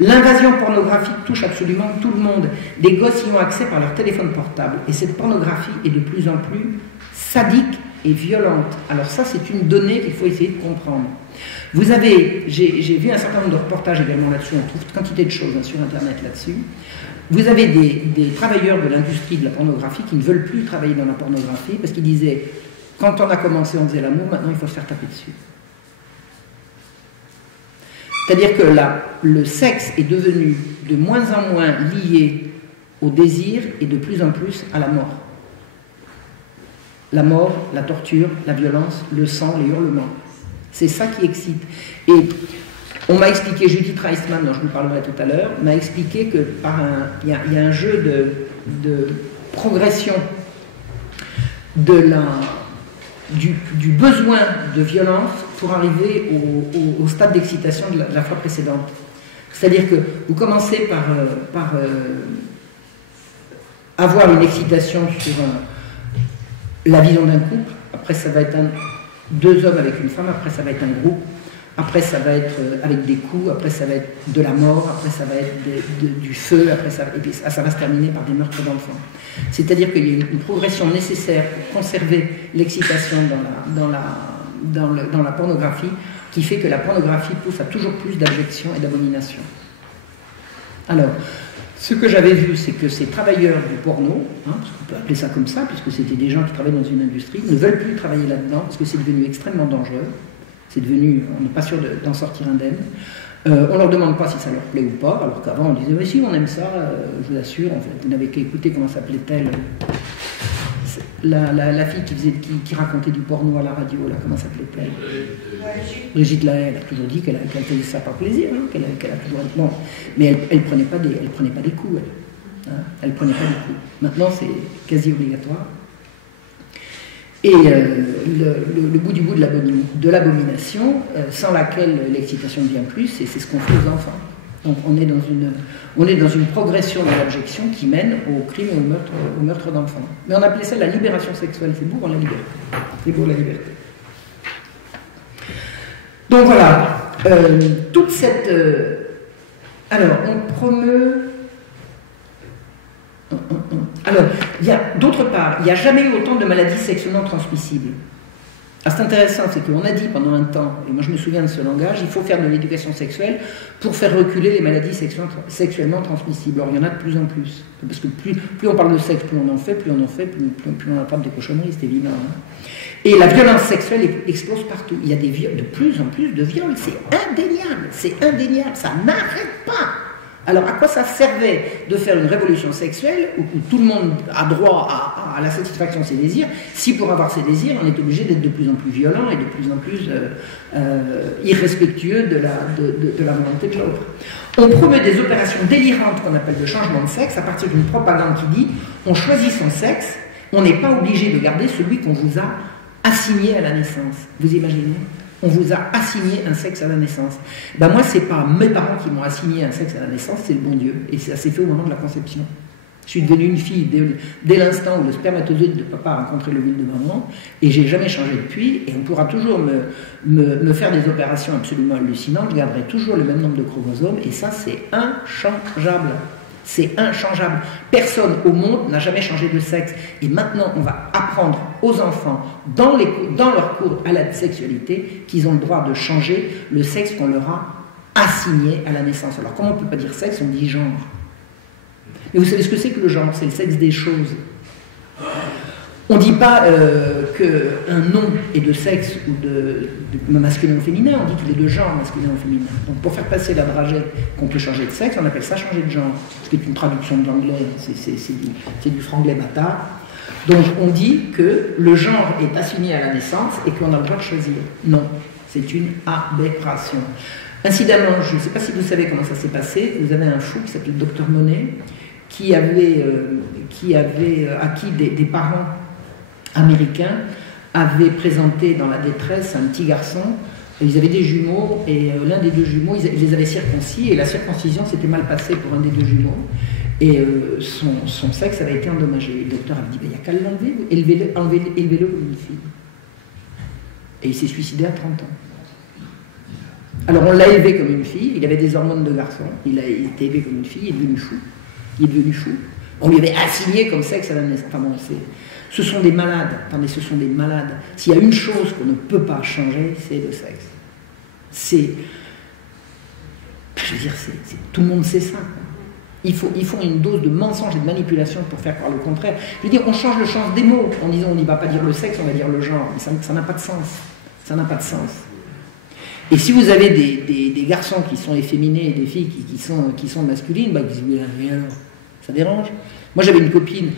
L'invasion pornographique touche absolument tout le monde. Les gosses y ont accès par leur téléphone portable. Et cette pornographie est de plus en plus sadique et violente. Alors ça, c'est une donnée qu'il faut essayer de comprendre. Vous avez, j'ai vu un certain nombre de reportages également là-dessus, on trouve quantité de choses sur Internet là-dessus. Vous avez des travailleurs de l'industrie de la pornographie qui ne veulent plus travailler dans la pornographie parce qu'ils disaient, quand on a commencé, on faisait l'amour, maintenant il faut se faire taper dessus. C'est-à-dire que là, le sexe est devenu de moins en moins lié au désir et de plus en plus à la mort. La mort, la torture, la violence, le sang, les hurlements. C'est ça qui excite. Et on m'a expliqué, Judith Reisman, dont je vous parlerai tout à l'heure, m'a expliqué que il y a un jeu de progression du besoin de violence pour arriver au stade d'excitation de la fois précédente. C'est-à-dire que vous commencez par avoir une excitation sur la vision d'un couple, après ça va être deux hommes avec une femme, après ça va être un groupe, après ça va être avec des coups, après ça va être de la mort, après ça va être du feu, et puis ça va se terminer par des meurtres d'enfants. C'est-à-dire qu'il y a une progression nécessaire pour conserver l'excitation dans la pornographie, qui fait que la pornographie pousse à toujours plus d'abjection et d'abomination. Alors, ce que j'avais vu, c'est que ces travailleurs du porno, parce qu'on peut appeler ça comme ça, puisque c'était des gens qui travaillent dans une industrie, ne veulent plus travailler là-dedans, parce que c'est devenu extrêmement dangereux. C'est devenu, on n'est pas sûr d'en sortir indemne. On ne leur demande pas si ça leur plaît ou pas, alors qu'avant on disait, mais si on aime ça, je vous assure, en fait, vous n'avez qu'à écouter comment s'appelait-elle, la fille qui racontait du porno à la radio, là, comment s'appelait-elle? Brigitte Lahaie, elle a toujours dit qu'elle faisait ça par plaisir, hein, qu'elle a toujours... Bon, mais elle prenait pas des coups, elle. Hein, elle prenait pas des coups. Maintenant, c'est quasi obligatoire. Et le bout du bout de l'abomination, sans laquelle l'excitation ne vient plus, c'est ce qu'on fait aux enfants. Donc on est dans une progression de l'abjection qui mène au crime et au meurtre d'enfants. Mais on appelait ça la libération sexuelle, c'est beau pour la liberté. C'est beau la liberté. Donc voilà, toute cette... alors, on promeut... Alors, d'autre part, il n'y a jamais eu autant de maladies sexuellement transmissibles. Alors, c'est intéressant, c'est qu'on a dit pendant un temps, et moi je me souviens de ce langage, il faut faire de l'éducation sexuelle pour faire reculer les maladies sexuellement transmissibles. Or, il y en a de plus en plus. Parce que plus on parle de sexe, plus on en fait, plus on attrape des cochonneries, c'est évident. Hein. Et la violence sexuelle explose partout. Il y a de plus en plus de viols, c'est indéniable, ça n'arrête pas. Alors, à quoi ça servait de faire une révolution sexuelle où tout le monde a droit à la satisfaction de ses désirs, si pour avoir ses désirs, on est obligé d'être de plus en plus violent et de plus en plus irrespectueux de la volonté de l'autre. On promeut des opérations délirantes qu'on appelle de changement de sexe à partir d'une propagande qui dit on choisit son sexe, on n'est pas obligé de garder celui qu'on vous a assigné à la naissance. Vous imaginez ? On vous a assigné un sexe à la naissance. Ben moi, c'est pas mes parents qui m'ont assigné un sexe à la naissance, c'est le bon Dieu. Et ça s'est fait au moment de la conception. Je suis devenue une fille dès l'instant où le spermatozoïde de papa a rencontré l'ovule de maman, et j'ai jamais changé depuis, et on pourra toujours me faire des opérations absolument hallucinantes, je garderai toujours le même nombre de chromosomes, et ça, c'est inchangeable. C'est inchangeable. Personne au monde n'a jamais changé de sexe. Et maintenant, on va apprendre aux enfants, dans leur cours à la sexualité, qu'ils ont le droit de changer le sexe qu'on leur a assigné à la naissance. Alors, comment on ne peut pas dire sexe, on dit genre. Mais vous savez ce que c'est que le genre? C'est le sexe des choses. On ne dit pas qu'un nom est de sexe ou de masculin ou féminin, on dit qu'il est de genre masculin ou féminin. Donc pour faire passer la dragée qu'on peut changer de sexe, on appelle ça changer de genre. Ce qui est une traduction de l'anglais, c'est du franglais bâtard. Donc on dit que le genre est assigné à la naissance et qu'on a le droit de choisir. Non, c'est une aberration. Incidemment, je ne sais pas si vous savez comment ça s'est passé, vous avez un fou qui s'appelle Dr Monet, qui avait acquis des parents américains, avaient présenté dans la détresse un petit garçon. Ils avaient des jumeaux et l'un des deux jumeaux, ils les avaient circoncis et la circoncision s'était mal passée pour un des deux jumeaux et son sexe avait été endommagé. Le docteur avait dit, il n'y a qu'à l'enlever, élevez-le comme une fille. Et il s'est suicidé à 30 ans. Alors on l'a élevé comme une fille, il avait des hormones de garçon, il a été élevé comme une fille, il est devenu fou. Il est devenu fou. On lui avait assigné comme sexe à la naissance. Enfin bon, ce sont des malades. Attendez, ce sont des malades. S'il y a une chose qu'on ne peut pas changer, c'est le sexe. Je veux dire, tout le monde sait ça. Ils font une dose de mensonge et de manipulation pour faire croire le contraire. Je veux dire, on change le sens des mots en disant on n'y va pas dire le sexe, on va dire le genre. Mais ça n'a pas de sens. Ça n'a pas de sens. Et si vous avez des garçons qui sont efféminés et des filles qui sont masculines, bah, vous dites, mais alors, ça dérange. Moi j'avais une copine,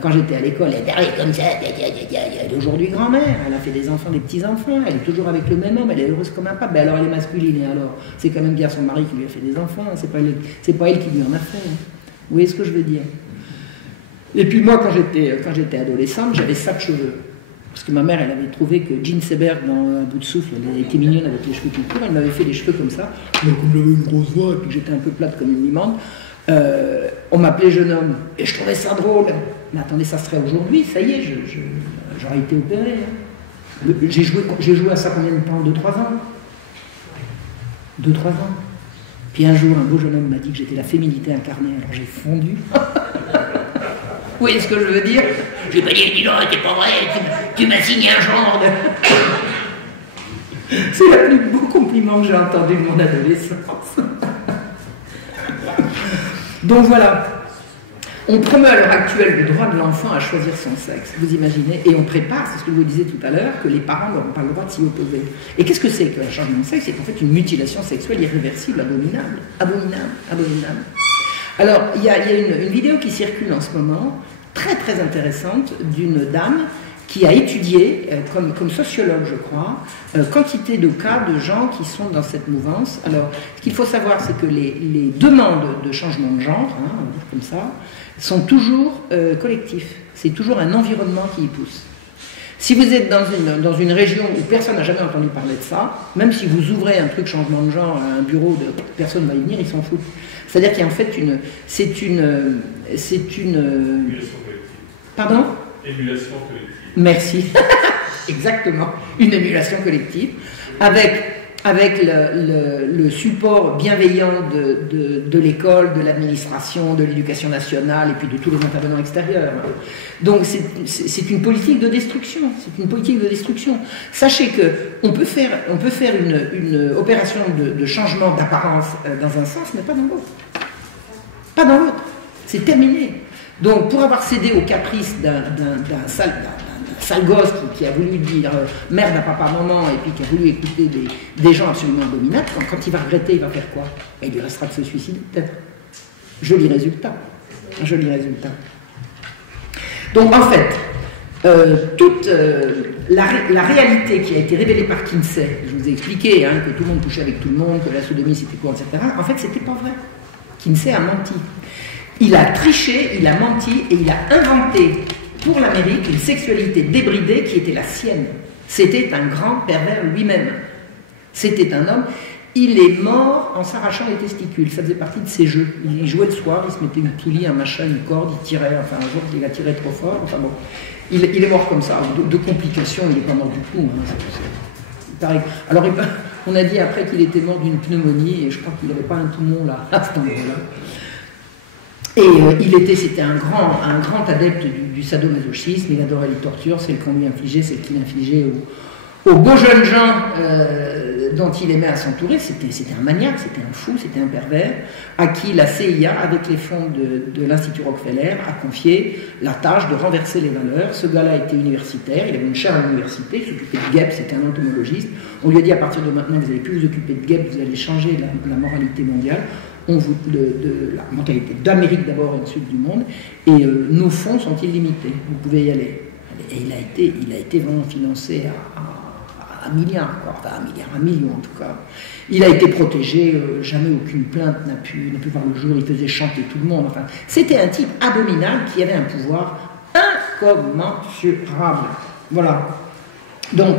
quand j'étais à l'école, elle est comme ça, elle est aujourd'hui grand-mère, elle a fait des enfants, des petits-enfants, elle est toujours avec le même homme, elle est heureuse comme un pape, ben alors elle est masculine, et alors c'est quand même bien son mari qui lui a fait des enfants, c'est pas elle qui lui en a fait. Hein. Vous voyez ce que je veux dire? Et puis moi, quand j'étais adolescente, j'avais ça de cheveux. Parce que ma mère, elle avait trouvé que Jean Seberg, dans Un bout de souffle, elle était mignonne avec les cheveux tout courts, elle m'avait fait les cheveux comme ça, mais comme j'avais une grosse voix et puis que j'étais un peu plate comme une limande, on m'appelait jeune homme, et je trouvais ça drôle. Mais attendez, ça serait aujourd'hui, ça y est, j'aurais été opéré. Hein. J'ai joué à ça combien de temps? 2-3 ans 2-3 ans. Puis un jour, un beau jeune homme m'a dit que j'étais la féminité incarnée, alors j'ai fondu. Vous voyez ce que je veux dire? J'ai pas dit, dis donc, t'es pas vrai, tu m'as signé un genre de... C'est le plus beau compliment que j'ai entendu de mon adolescence. Donc voilà, on promeut à l'heure actuelle le droit de l'enfant à choisir son sexe, vous imaginez, et on prépare, c'est ce que je vous disais tout à l'heure, que les parents n'auront pas le droit de s'y opposer. Et qu'est-ce que c'est qu'un changement de sexe? C'est en fait une mutilation sexuelle irréversible, abominable, abominable, abominable. Alors, il y a une vidéo qui circule en ce moment, très très intéressante, d'une dame qui a étudié, comme sociologue je crois, quantité de cas de gens qui sont dans cette mouvance. Alors, ce qu'il faut savoir, c'est que les demandes de changement de genre, hein, on va dire comme ça, sont toujours collectifs. C'est toujours un environnement qui y pousse. Si vous êtes dans une région où personne n'a jamais entendu parler de ça, même si vous ouvrez un truc changement de genre à un bureau, personne ne va y venir, ils s'en foutent. C'est-à-dire qu'il y a en fait c'est une pardon? Émulation collective. Merci. Exactement. Une émulation collective avec le support bienveillant de l'école, de l'administration, de l'éducation nationale et puis de tous les intervenants extérieurs. Donc c'est une politique de destruction. C'est une politique de destruction. Sachez qu'on peut faire une opération de changement d'apparence dans un sens, mais pas dans l'autre. Pas dans l'autre. C'est terminé. Donc pour avoir cédé aux caprices d'un sale gosse qui a voulu dire merde à papa, maman, et puis qui a voulu écouter des gens absolument abominables, quand il va regretter, il va faire quoi? Et il lui restera de se suicider, peut-être. Joli résultat. Un joli résultat. Donc en fait, toute la réalité qui a été révélée par Kinsey, je vous ai expliqué hein, que tout le monde couchait avec tout le monde, que la sodomie c'était quoi, etc. En fait, c'était pas vrai. Kinsey a menti. Il a triché, il a menti et il a inventé pour l'Amérique une sexualité débridée qui était la sienne. C'était un grand pervers lui-même. C'était un homme. Il est mort en s'arrachant les testicules. Ça faisait partie de ses jeux. Il jouait le soir, il se mettait une poulie, un machin, une corde, il tirait. Enfin, un jour, il a tiré trop fort. Enfin bon, il est mort comme ça, de complications. Il n'est pas mort du tout. Hein. Pareil. Alors, on a dit après qu'il était mort d'une pneumonie et je crois qu'il n'avait pas un poumon là, à cet endroit-là. Et c'était un grand adepte du sadomasochisme, il adorait les tortures, celles qu'on lui infligeait, celles qu'il infligeait aux beaux jeunes gens dont il aimait à s'entourer, c'était un maniaque, c'était un fou, c'était un pervers, à qui la CIA, avec les fonds de l'Institut Rockefeller, a confié la tâche de renverser les valeurs. Ce gars-là était universitaire, il avait une chaire à l'université, il s'occupait de guêpes, c'était un entomologiste. On lui a dit à partir de maintenant, vous n'allez plus vous occuper de guêpes, vous allez changer la moralité mondiale, la mentalité d'Amérique d'abord et ensuite du monde, et nos fonds sont illimités, vous pouvez y aller. Et il a été vraiment financé à milliards, quoi. Enfin, à millions en tout cas. Il a été protégé, jamais aucune plainte n'a pu voir le jour, il faisait chanter tout le monde. Enfin, c'était un type abominable qui avait un pouvoir incommensurable. Voilà. Donc,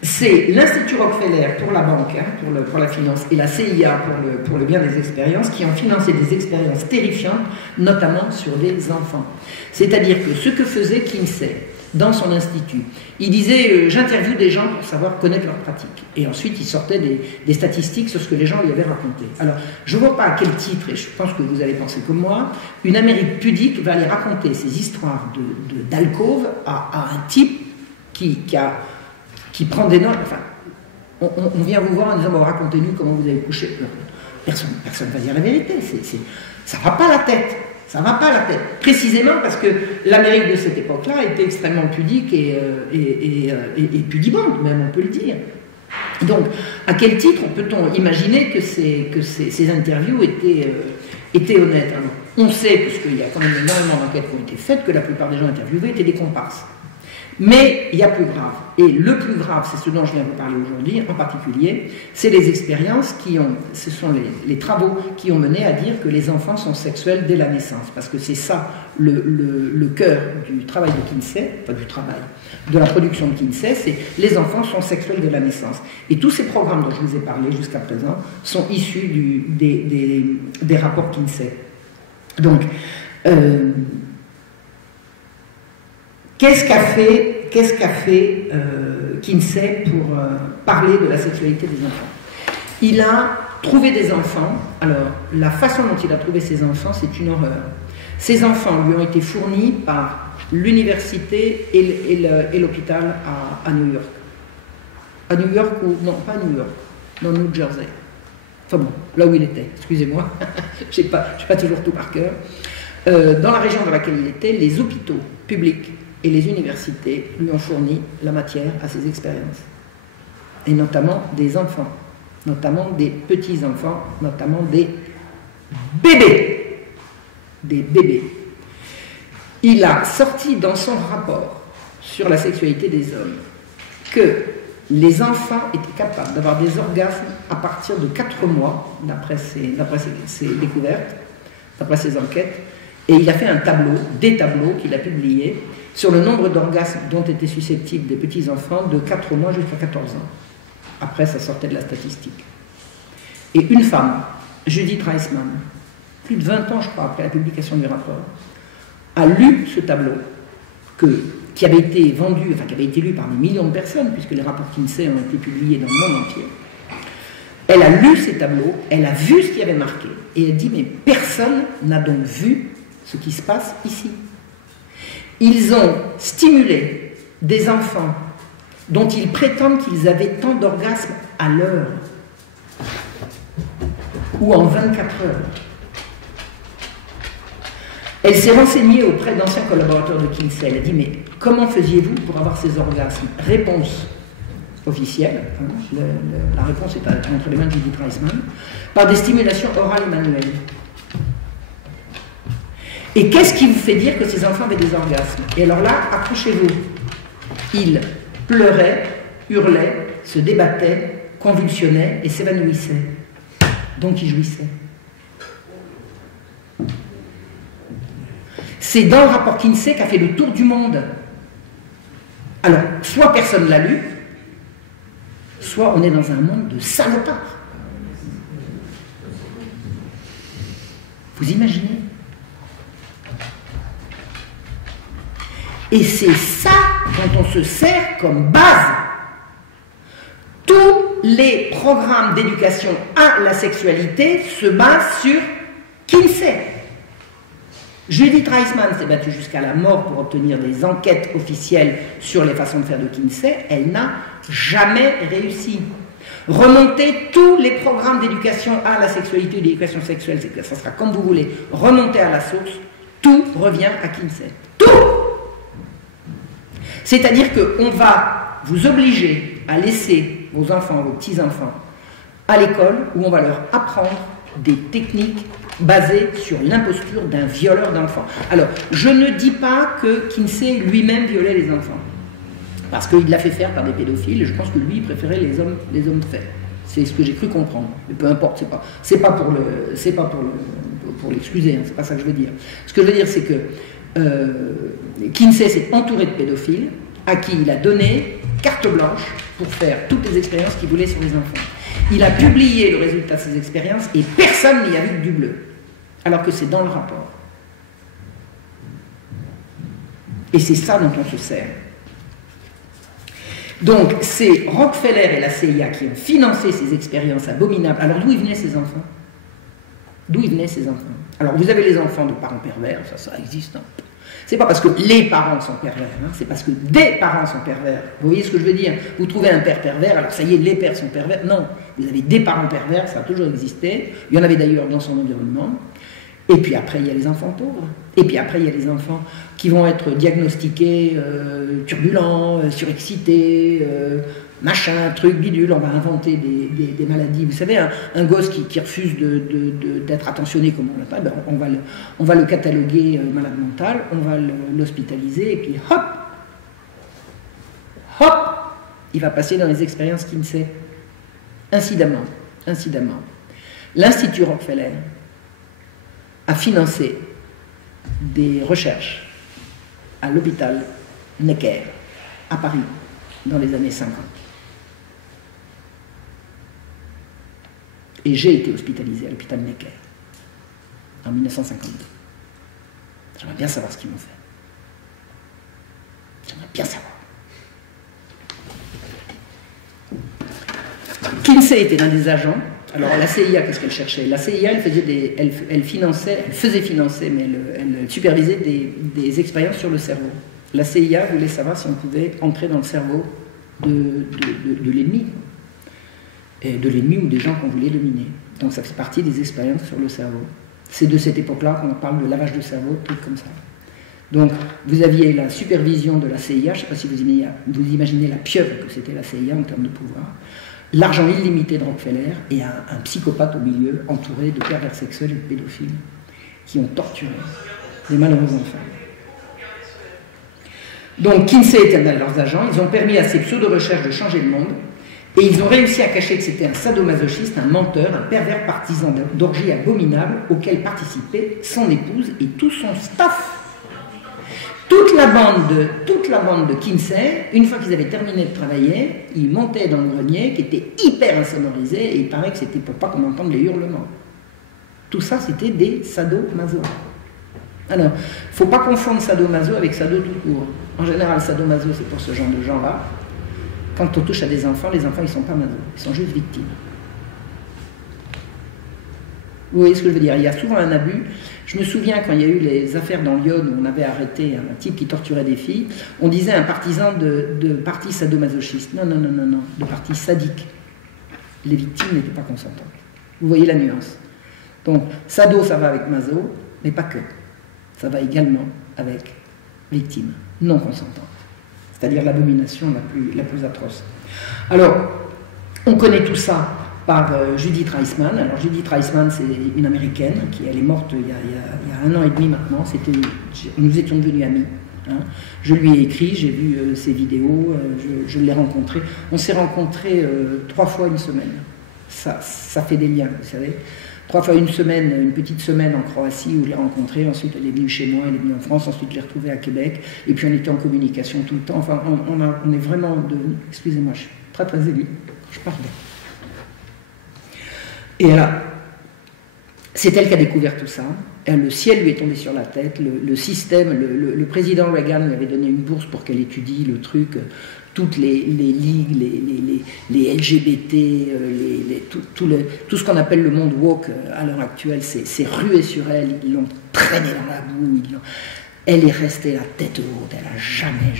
c'est l'Institut Rockefeller pour la banque, pour la finance, et la CIA pour le bien des expériences, qui ont financé des expériences terrifiantes, notamment sur les enfants. C'est-à-dire que ce que faisait Kinsey dans son institut, il disait j'interviewe des gens pour savoir connaître leurs pratiques. Et ensuite, il sortait des statistiques sur ce que les gens lui avaient raconté. Alors, je ne vois pas à quel titre, et je pense que vous allez penser comme moi, une Amérique pudique va aller raconter ces histoires d'alcôve à un type qui prend des notes. Enfin, on vient vous voir en disant bon, racontez-nous comment vous avez couché. Personne ne va dire la vérité. Ça ne va pas la tête. Ça ne va pas la tête. Précisément parce que l'Amérique de cette époque-là était extrêmement pudique et pudibonde, même on peut le dire. Donc, à quel titre peut-on imaginer que ces interviews étaient honnêtes? Alors, on sait, puisqu'il y a quand même énormément d'enquêtes qui ont été faites, que la plupart des gens interviewés étaient des comparses. Mais il y a plus grave. Et le plus grave, c'est ce dont je viens vous parler aujourd'hui, en particulier, c'est les expériences ce sont les travaux qui ont mené à dire que les enfants sont sexuels dès la naissance. Parce que c'est ça le cœur du travail de Kinsey, enfin de la production de Kinsey, c'est les enfants sont sexuels dès la naissance. Et tous ces programmes dont je vous ai parlé jusqu'à présent sont issus des rapports Kinsey. Donc, qu'est-ce qu'a fait Kinsey pour parler de la sexualité des enfants? Il a trouvé des enfants. Alors, la façon dont il a trouvé ces enfants, c'est une horreur. Ces enfants lui ont été fournis par l'université et l'hôpital à New York. À New York non, pas à New York, dans New Jersey. Enfin bon, là où il était, excusez-moi, je n'ai pas toujours tout par cœur. Dans la région dans laquelle il était, les hôpitaux publics et les universités lui ont fourni la matière à ces expériences. Et notamment des enfants, notamment des petits-enfants, notamment des bébés. Des bébés. Il a sorti dans son rapport sur la sexualité des hommes que les enfants étaient capables d'avoir des orgasmes à partir de 4 mois, d'après ses découvertes, d'après ses enquêtes, et il a fait des tableaux qu'il a publiés, sur le nombre d'orgasmes dont étaient susceptibles des petits-enfants de 4 mois jusqu'à 14 ans. Après, ça sortait de la statistique. Et une femme, Judith Reisman, plus de 20 ans, je crois, après la publication du rapport, a lu ce tableau qui avait été vendu, enfin qui avait été lu par des millions de personnes, puisque les rapports Kinsey ont été publiés dans le monde entier. Elle a lu ces tableaux, elle a vu ce qui avait marqué, et elle dit, mais personne n'a donc vu ce qui se passe ici. Ils ont stimulé des enfants dont ils prétendent qu'ils avaient tant d'orgasmes à l'heure ou en 24 heures. Elle s'est renseignée auprès d'anciens collaborateurs de Kinsey. Elle a dit, mais comment faisiez-vous pour avoir ces orgasmes? Réponse officielle, la réponse est entre les mains de Judith Reisman, par des stimulations orales et manuelles. Et qu'est-ce qui vous fait dire que ces enfants avaient des orgasmes? Et alors là, accrochez-vous. Ils pleuraient, hurlaient, se débattaient, convulsionnaient et s'évanouissaient. Donc ils jouissaient. C'est dans le rapport Kinsey qu'a fait le tour du monde. Alors, soit personne ne l'a lu, soit on est dans un monde de salopards. Vous imaginez? Et c'est ça dont on se sert comme base. Tous les programmes d'éducation à la sexualité se basent sur Kinsey. Judith Reisman s'est battue jusqu'à la mort pour obtenir des enquêtes officielles sur les façons de faire de Kinsey. Elle n'a jamais réussi. Remonter tous les programmes d'éducation à la sexualité, d'éducation sexuelle, ça sera comme vous voulez, remonter à la source, tout revient à Kinsey. Tout! C'est-à-dire qu'on va vous obliger à laisser vos enfants, vos petits-enfants à l'école où on va leur apprendre des techniques basées sur l'imposture d'un violeur d'enfants. Alors, je ne dis pas que Kinsey lui-même violait les enfants, parce qu'il l'a fait faire par des pédophiles, et je pense que lui, il préférait les hommes faits. C'est ce que j'ai cru comprendre. Mais peu importe, c'est pas pour l'excuser, hein, c'est pas ça que je veux dire. Ce que je veux dire, c'est que Kinsey s'est entouré de pédophiles à qui il a donné carte blanche pour faire toutes les expériences qu'il voulait sur les enfants. Il a publié le résultat de ces expériences et personne n'y a vu du bleu, alors que c'est dans le rapport. Et c'est ça dont on se sert. Donc, c'est Rockefeller et la CIA qui ont financé ces expériences abominables. Alors, d'où ils venaient ces enfants? D'où ils venaient ces enfants? Alors, vous avez les enfants de parents pervers, ça existe. Hein. C'est pas parce que les parents sont pervers, hein, c'est parce que des parents sont pervers. Vous voyez ce que je veux dire? Vous trouvez un père pervers, alors ça y est, les pères sont pervers. Non, vous avez des parents pervers, ça a toujours existé. Il y en avait d'ailleurs dans son environnement. Et puis après, il y a les enfants pauvres. Et puis après, il y a les enfants qui vont être diagnostiqués turbulents, surexcités, machin, truc, bidule. On va inventer des maladies. Vous savez, un gosse qui refuse d'être attentionné comme on l'appelle, ben on va le cataloguer malade mental, on va l'hospitaliser, et puis hop, il va passer dans les expériences Kinsey. Incidemment. L'Institut Rockefeller a financé des recherches à l'hôpital Necker, à Paris, dans les années 50. Et j'ai été hospitalisé à l'hôpital Necker, en 1952. J'aimerais bien savoir ce qu'ils m'ont fait. J'aimerais bien savoir. Kinsey était l'un des agents. Alors la CIA, qu'est-ce qu'elle cherchait? La CIA, elle faisait financer, mais elle supervisait des expériences sur le cerveau. La CIA voulait savoir si on pouvait entrer dans le cerveau de l'ennemi. De l'ennemi ou des gens qu'on voulait dominer. Donc ça fait partie des expériences sur le cerveau. C'est de cette époque-là qu'on parle de lavage de cerveau, trucs comme ça. Donc vous aviez la supervision de la CIA, je ne sais pas si vous imaginez la pieuvre que c'était la CIA en termes de pouvoir. L'argent illimité de Rockefeller et un psychopathe au milieu, entouré de pervers sexuels et de pédophiles, qui ont torturé des malheureux enfants. Donc Kinsey était un de leurs agents, ils ont permis à ces pseudo-recherches de changer le monde, et ils ont réussi à cacher que c'était un sadomasochiste, un menteur, un pervers partisan d'orgies abominables auquel participait son épouse et tout son staff. Toute la bande de Kinsey, une fois qu'ils avaient terminé de travailler, ils montaient dans le grenier qui était hyper insonorisé et il paraît que c'était pour pas qu'on entende les hurlements. Tout ça, c'était des sadomaso. Alors, il ne faut pas confondre sadomaso avec sado tout court. En général, sadomaso, c'est pour ce genre de gens-là. Quand on touche à des enfants, les enfants, ils ne sont pas maso, ils sont juste victimes. Vous voyez ce que je veux dire? Il y a souvent un abus. Je me souviens quand il y a eu les affaires dans Lyon où on avait arrêté un type qui torturait des filles, on disait un partisan de parti sadomasochiste. Non, de parti sadique. Les victimes n'étaient pas consentantes. Vous voyez la nuance. Donc, sado, ça va avec maso, mais pas que. Ça va également avec victime non consentante. C'est-à-dire l'abomination la plus atroce. Alors, on connaît tout ça par Judith Reisman. Alors Judith Reisman, c'est une Américaine elle est morte il y a 1 an et demi maintenant. Nous étions devenus amis. Hein. Je lui ai écrit, j'ai vu ses vidéos, je l'ai rencontrée. On s'est rencontrés 3 fois une semaine. Ça fait des liens, vous savez. 3 fois une semaine, une petite semaine en Croatie où je l'ai rencontrée. Ensuite, elle est venue chez moi, elle est venue en France. Ensuite, je l'ai retrouvée à Québec. Et puis, on était en communication tout le temps. Enfin, on est vraiment devenus... Excusez-moi, je suis très très émue. Je parle bien. Et là, c'est elle qui a découvert tout ça. le ciel lui est tombé sur la tête, le système, le président Reagan lui avait donné une bourse pour qu'elle étudie le truc, toutes les ligues, les LGBT, tout ce qu'on appelle le monde woke à l'heure actuelle, c'est rué sur elle, ils l'ont traînée dans la boue, elle est restée la tête haute, elle n'a jamais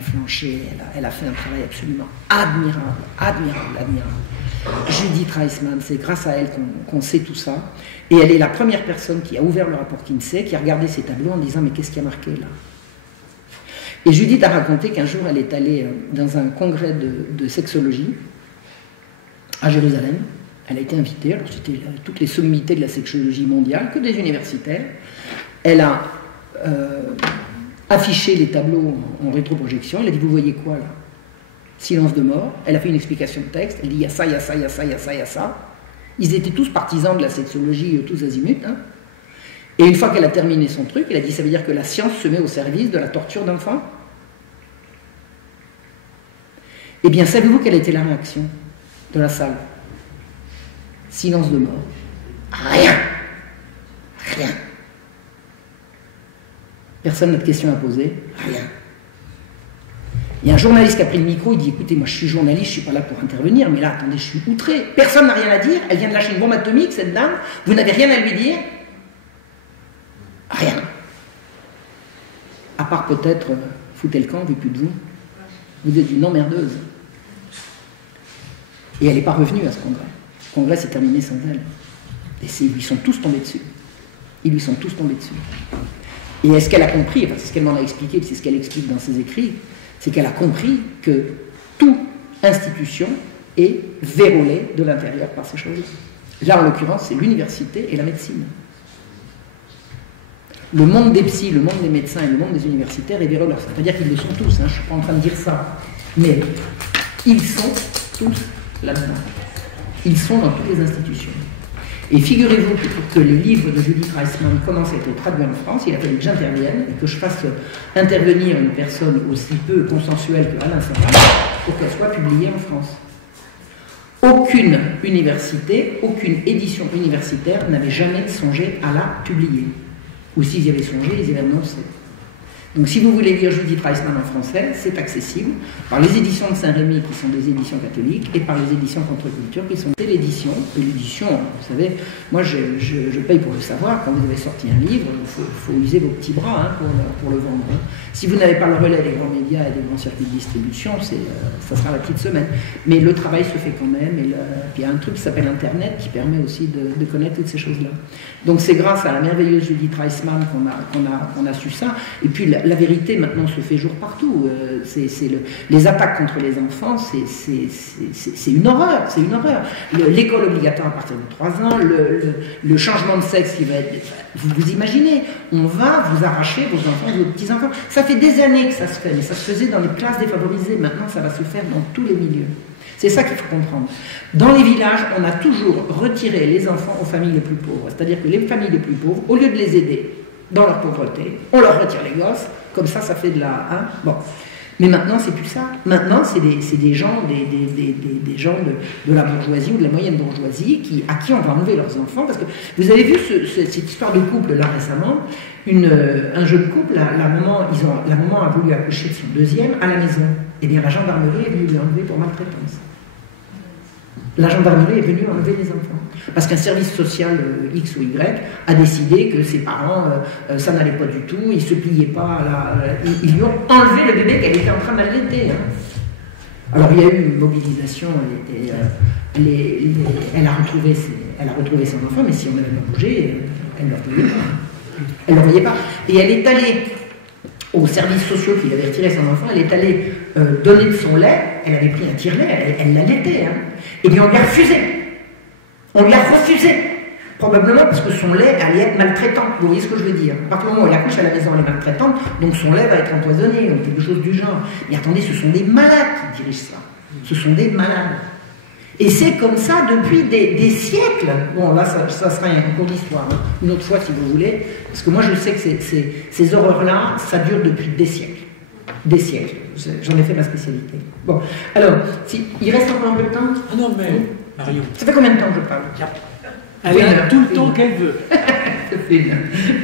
flanché, elle a fait un travail absolument admirable. Judith Reisman, c'est grâce à elle qu'on sait tout ça, et elle est la première personne qui a ouvert le rapport Kinsey, qui a regardé ces tableaux en disant mais qu'est-ce qui a marqué là? Et Judith a raconté qu'un jour elle est allée dans un congrès de sexologie à Jérusalem. Elle a été invitée, alors c'était toutes les sommités de la sexologie mondiale, que des universitaires. Elle a affiché les tableaux en rétroprojection, elle a dit vous voyez quoi là? Silence de mort. Elle a fait une explication de texte, elle dit il y a ça, il y a ça, il y a ça, il y a ça, il y a ça. Ils étaient tous partisans de la sexologie, tous azimuts. Hein. Et une fois qu'elle a terminé son truc, elle a dit ça veut dire que la science se met au service de la torture d'enfants? Eh bien, savez-vous quelle était la réaction de la salle? Silence de mort. Rien. Personne n'a de questions à poser. Rien. Il y a un journaliste qui a pris le micro, il dit écoutez, moi je suis journaliste, je ne suis pas là pour intervenir, mais là, attendez, je suis outré. Personne n'a rien à dire, elle vient de lâcher une bombe atomique, cette dame, vous n'avez rien à lui dire? Rien. À part peut-être, foutez le camp, vu plus de vous. Vous êtes une emmerdeuse. Et elle n'est pas revenue à ce congrès. Le congrès s'est terminé sans elle. Et ils lui sont tous tombés dessus. Ils lui sont tous tombés dessus. Et est-ce qu'elle a compris, enfin c'est ce qu'elle m'en a expliqué, c'est ce qu'elle explique dans ses écrits, c'est qu'elle a compris que toute institution est verrouillée de l'intérieur par ces choses-là. Là, en l'occurrence, c'est l'université et la médecine. Le monde des psys, le monde des médecins et le monde des universitaires est verrouillé. Ça ne veut pas dire qu'ils le sont tous, hein, je ne suis pas en train de dire ça. Mais ils sont tous là-dedans. Ils sont dans toutes les institutions. Et figurez-vous que pour que le livre de Judith Reisman commence à être traduit en France, il a fallu que j'intervienne et que je fasse intervenir une personne aussi peu consensuelle que Alain Sarah pour qu'elle soit publiée en France. Aucune université, aucune édition universitaire n'avait jamais songé à la publier. Ou s'ils y avaient songé, ils y avaient annoncé. Donc si vous voulez lire Judith Reisman en français, c'est accessible par les éditions de Saint-Rémy, qui sont des éditions catholiques, et par les éditions Contre-Culture, qui sont de l'édition. Et l'édition, vous savez, moi je paye pour le savoir, quand vous avez sorti un livre, il faut user vos petits bras hein, pour le vendre. Hein. Si vous n'avez pas le relais des grands médias et des grands circuits de distribution, ça sera la petite semaine. Mais le travail se fait quand même, et puis il y a un truc qui s'appelle Internet qui permet aussi de connaître toutes ces choses-là. Donc c'est grâce à la merveilleuse Judith Reisman qu'on a su ça. Et puis la vérité maintenant se fait jour partout. Les attaques contre les enfants, c'est une horreur. C'est une horreur. L'école obligatoire à partir de 3 ans, le changement de sexe qui va être... Vous imaginez, on va vous arracher vos enfants, vos petits-enfants. Ça fait des années que ça se fait, mais ça se faisait dans les classes défavorisées. Maintenant, ça va se faire dans tous les milieux. C'est ça qu'il faut comprendre. Dans les villages, on a toujours retiré les enfants aux familles les plus pauvres. C'est-à-dire que les familles les plus pauvres, au lieu de les aider dans leur pauvreté, on leur retire les gosses, comme ça fait de la... Hein, bon. Mais maintenant, c'est plus ça. Maintenant, c'est des gens, des gens de la bourgeoisie ou de la moyenne bourgeoisie à qui on va enlever leurs enfants. Parce que vous avez vu cette histoire de couple là récemment, un jeune couple, la maman a voulu accoucher de son deuxième à la maison. Et bien la gendarmerie est venue lui enlever pour maltraitance. La gendarmerie est venue enlever les enfants. Parce qu'un service social X ou Y a décidé que ses parents, ça n'allait pas du tout, ils ne se pliaient pas, ils lui ont enlevé le bébé qu'elle était en train d'allaiter. Hein. Alors il y a eu une mobilisation, elle a retrouvé son enfant, mais si on n'avait pas bougé, elle ne le retrouvait pas. Elle ne le voyait pas. Et elle est allée aux services sociaux qui avaient retiré son enfant, elle est allée donner de son lait, elle avait pris un tire-lait, elle l'allaitait. Hein. Et bien on lui a refusé. On lui a refusé. Probablement parce que son lait allait être maltraitant. Vous voyez ce que je veux dire? À partir du moment où elle accouche à la maison, elle est maltraitante, donc son lait va être empoisonné, ou quelque chose du genre. Mais attendez, ce sont des malades qui dirigent ça. Ce sont des malades. Et c'est comme ça depuis des siècles. Bon, là, ça sera un cours d'histoire, hein. Une autre fois si vous voulez, parce que moi je sais que ces horreurs-là, ça dure depuis des siècles. Des siècles. J'en ai fait ma spécialité. Bon, alors, il reste encore un peu de temps? Ah non, mais Marion. Ça fait combien de temps que je parle? Elle a tout le temps qu'elle veut. Ça fait bien.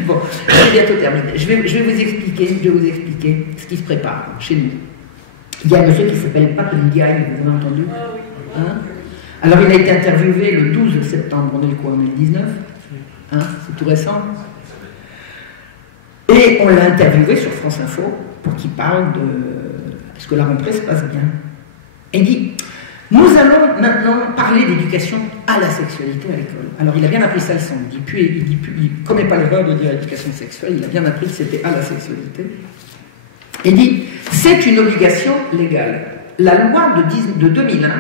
Bon, j'ai bientôt terminé. Je vais vous expliquer ce qui se prépare chez nous. Il y a un monsieur qui s'appelle Pape Ndiaye, vous avez entendu? Hein? Alors il a été interviewé le 12 septembre, on est le quoi? On est le 19? Hein? C'est tout récent. Et on l'a interviewé sur France Info pour qu'il parle de... Parce que la rentrée se passe bien. Et il dit, nous allons maintenant parler d'éducation à la sexualité à l'école. Alors il a bien appris ça le son. Il ne commet pas l'erreur de dire éducation sexuelle, il a bien appris que c'était à la sexualité. Et il dit, c'est une obligation légale. La loi de 2001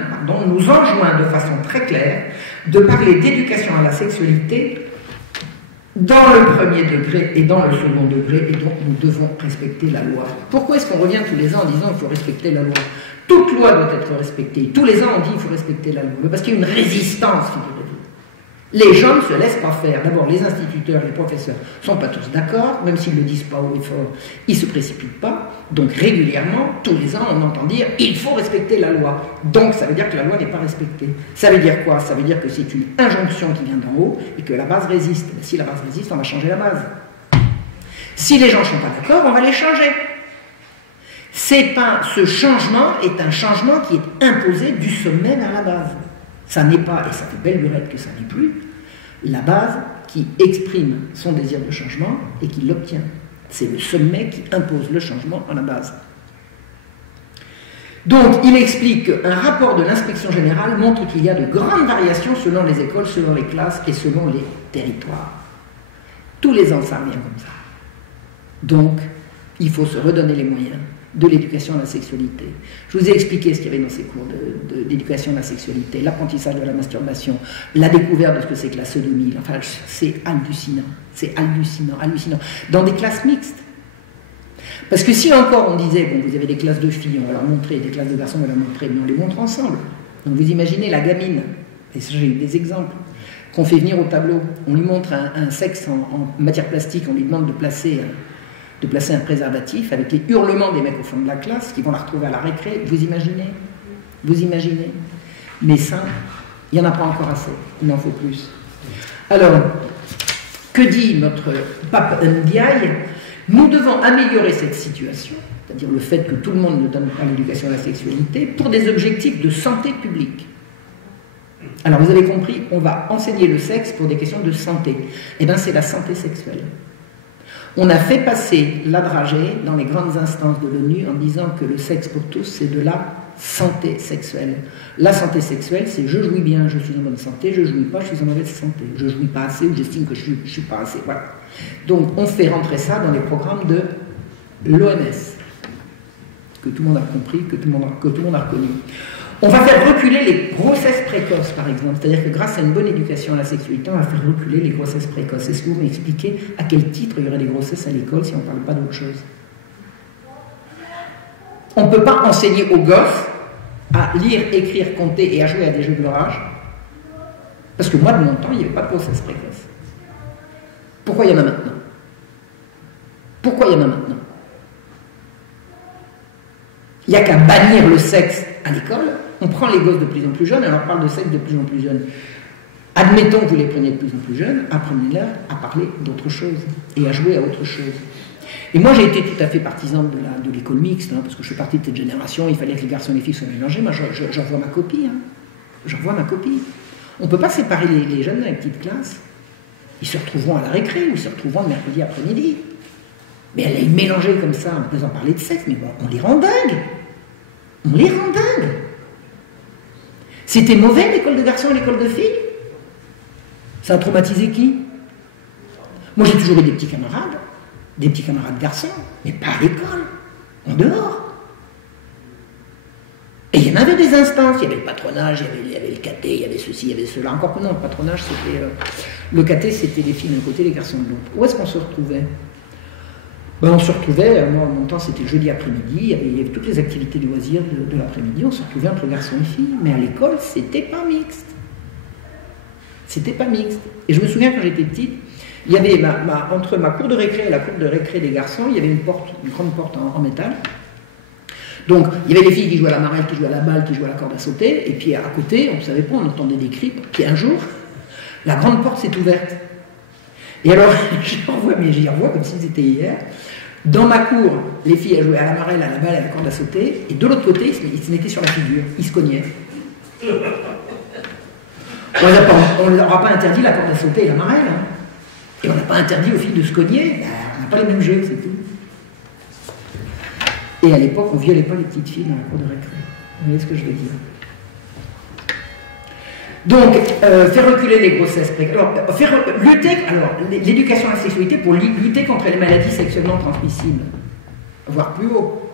nous enjoint de façon très claire de parler d'éducation à la sexualité dans le premier degré et dans le second degré, et donc nous devons respecter la loi. Pourquoi est-ce qu'on revient tous les ans en disant qu'il faut respecter la loi? Toute loi doit être respectée. Tous les ans on dit qu'il faut respecter la loi. Parce qu'il y a une résistance, figurez-vous. Les gens ne se laissent pas faire. D'abord, les instituteurs, les professeurs ne sont pas tous d'accord, même s'ils ne le disent pas haut et fort, ils ne se précipitent pas. Donc régulièrement, tous les ans, on entend dire « il faut respecter la loi ». Donc ça veut dire que la loi n'est pas respectée. Ça veut dire quoi? Ça veut dire que c'est une injonction qui vient d'en haut et que la base résiste. Mais si la base résiste, on va changer la base. Si les gens ne sont pas d'accord, on va les changer. Ce changement est un changement qui est imposé du sommet vers la base. Ça n'est pas, et ça fait belle lurette que ça n'est plus, la base qui exprime son désir de changement et qui l'obtient. C'est le sommet qui impose le changement à la base. Donc, il explique qu'un rapport de l'inspection générale montre qu'il y a de grandes variations selon les écoles, selon les classes et selon les territoires. Tous les ans, ça revient comme ça. Donc, il faut se redonner les moyens de l'éducation à la sexualité. Je vous ai expliqué ce qu'il y avait dans ces cours d'éducation à la sexualité, l'apprentissage de la masturbation, la découverte de ce que c'est que la sodomie. Enfin, c'est hallucinant. C'est hallucinant, hallucinant. Dans des classes mixtes. Parce que si encore on disait, bon, vous avez des classes de filles, on va leur montrer, des classes de garçons, on va leur montrer, mais on les montre ensemble. Donc vous imaginez la gamine, et ça j'ai eu des exemples, qu'on fait venir au tableau, on lui montre un sexe en matière plastique, on lui demande de placer un préservatif avec les hurlements des mecs au fond de la classe qui vont la retrouver à la récré. Vous imaginez? Vous imaginez? Mais ça, il n'y en a pas encore assez. Il en faut plus. Alors, que dit notre pape Ndiaye? Nous devons améliorer cette situation, c'est-à-dire le fait que tout le monde ne donne pas l'éducation à la sexualité, pour des objectifs de santé publique. Alors, vous avez compris, on va enseigner le sexe pour des questions de santé. Eh bien, c'est la santé sexuelle. On a fait passer la dragée dans les grandes instances de l'ONU en disant que le sexe pour tous, c'est de la santé sexuelle. La santé sexuelle, c'est je jouis bien, je suis en bonne santé, je jouis pas, je suis en mauvaise santé. Je jouis pas assez ou j'estime que je suis pas assez. Voilà. Donc on fait rentrer ça dans les programmes de l'OMS, que tout le monde a compris, que tout le monde a reconnu. On va faire reculer les grossesses précoces, par exemple. C'est-à-dire que grâce à une bonne éducation à la sexualité, on va faire reculer les grossesses précoces. Est-ce que vous m'expliquez à quel titre il y aurait des grossesses à l'école si on ne parle pas d'autre chose? On ne peut pas enseigner aux gosses à lire, écrire, compter et à jouer à des jeux de l'orage. Parce que moi, de mon temps, il n'y avait pas de grossesse précoce. Pourquoi il y en a maintenant? Pourquoi il y en a maintenant? Il n'y a qu'à bannir le sexe à l'école. On prend les gosses de plus en plus jeunes et on leur parle de sexe de plus en plus jeunes. Admettons que vous les preniez de plus en plus jeunes, apprenez-leur à parler d'autre chose et à jouer à autre chose. Et moi j'ai été tout à fait partisan de l'école mixte, hein, parce que je suis partie de cette génération, il fallait que les garçons et les filles soient mélangés. Moi j'en vois ma copie. Hein. J'en vois ma copie. On ne peut pas séparer les jeunes dans les petites classes. Ils se retrouveront à la récré ou ils se retrouveront le mercredi après-midi. Mais elle est mélangée comme ça, en faisant parler de sexe, mais bon, on les rend dingues. On les rend dingues. C'était mauvais l'école de garçons et l'école de filles? Ça a traumatisé qui? Moi j'ai toujours eu des petits camarades garçons, mais pas à l'école, en dehors. Et il y en avait des instances, il y avait le patronage, il y avait le caté, il y avait ceci, il y avait cela. Encore que non, le patronage c'était... le caté c'était les filles d'un côté, les garçons de l'autre. Où est-ce qu'on se retrouvait? Ben, on se retrouvait, moi en mon temps c'était jeudi après-midi, il y avait toutes les activités du loisir de l'après-midi, on se retrouvait entre garçons et filles, mais à l'école c'était pas mixte. C'était pas mixte. Et je me souviens quand j'étais petite, il y avait entre ma cour de récré et la cour de récré des garçons, il y avait une grande porte en métal. Donc il y avait les filles qui jouaient à la marelle, qui jouaient à la balle, qui jouaient à la corde à sauter, et puis à côté, on ne savait pas, on entendait des cris, puis un jour, la grande porte s'est ouverte. Et alors, j'y revois comme si c'était hier. Dans ma cour, les filles elles jouaient à la marelle, à la balle, à la corde à sauter, et de l'autre côté, ils se mettaient sur la figure, ils se cognaient. On ne leur a pas interdit la corde à sauter et la marelle. Hein. Et on n'a pas interdit aux filles de se cogner. Ben, on n'a pas les mêmes jeux, c'est tout. Et à l'époque, on ne violait pas les petites filles dans la cour de récré. Vous voyez ce que je veux dire? Donc, faire reculer les grossesses précoces. Alors, l'éducation à la sexualité pour lutter contre les maladies sexuellement transmissibles, voire plus haut.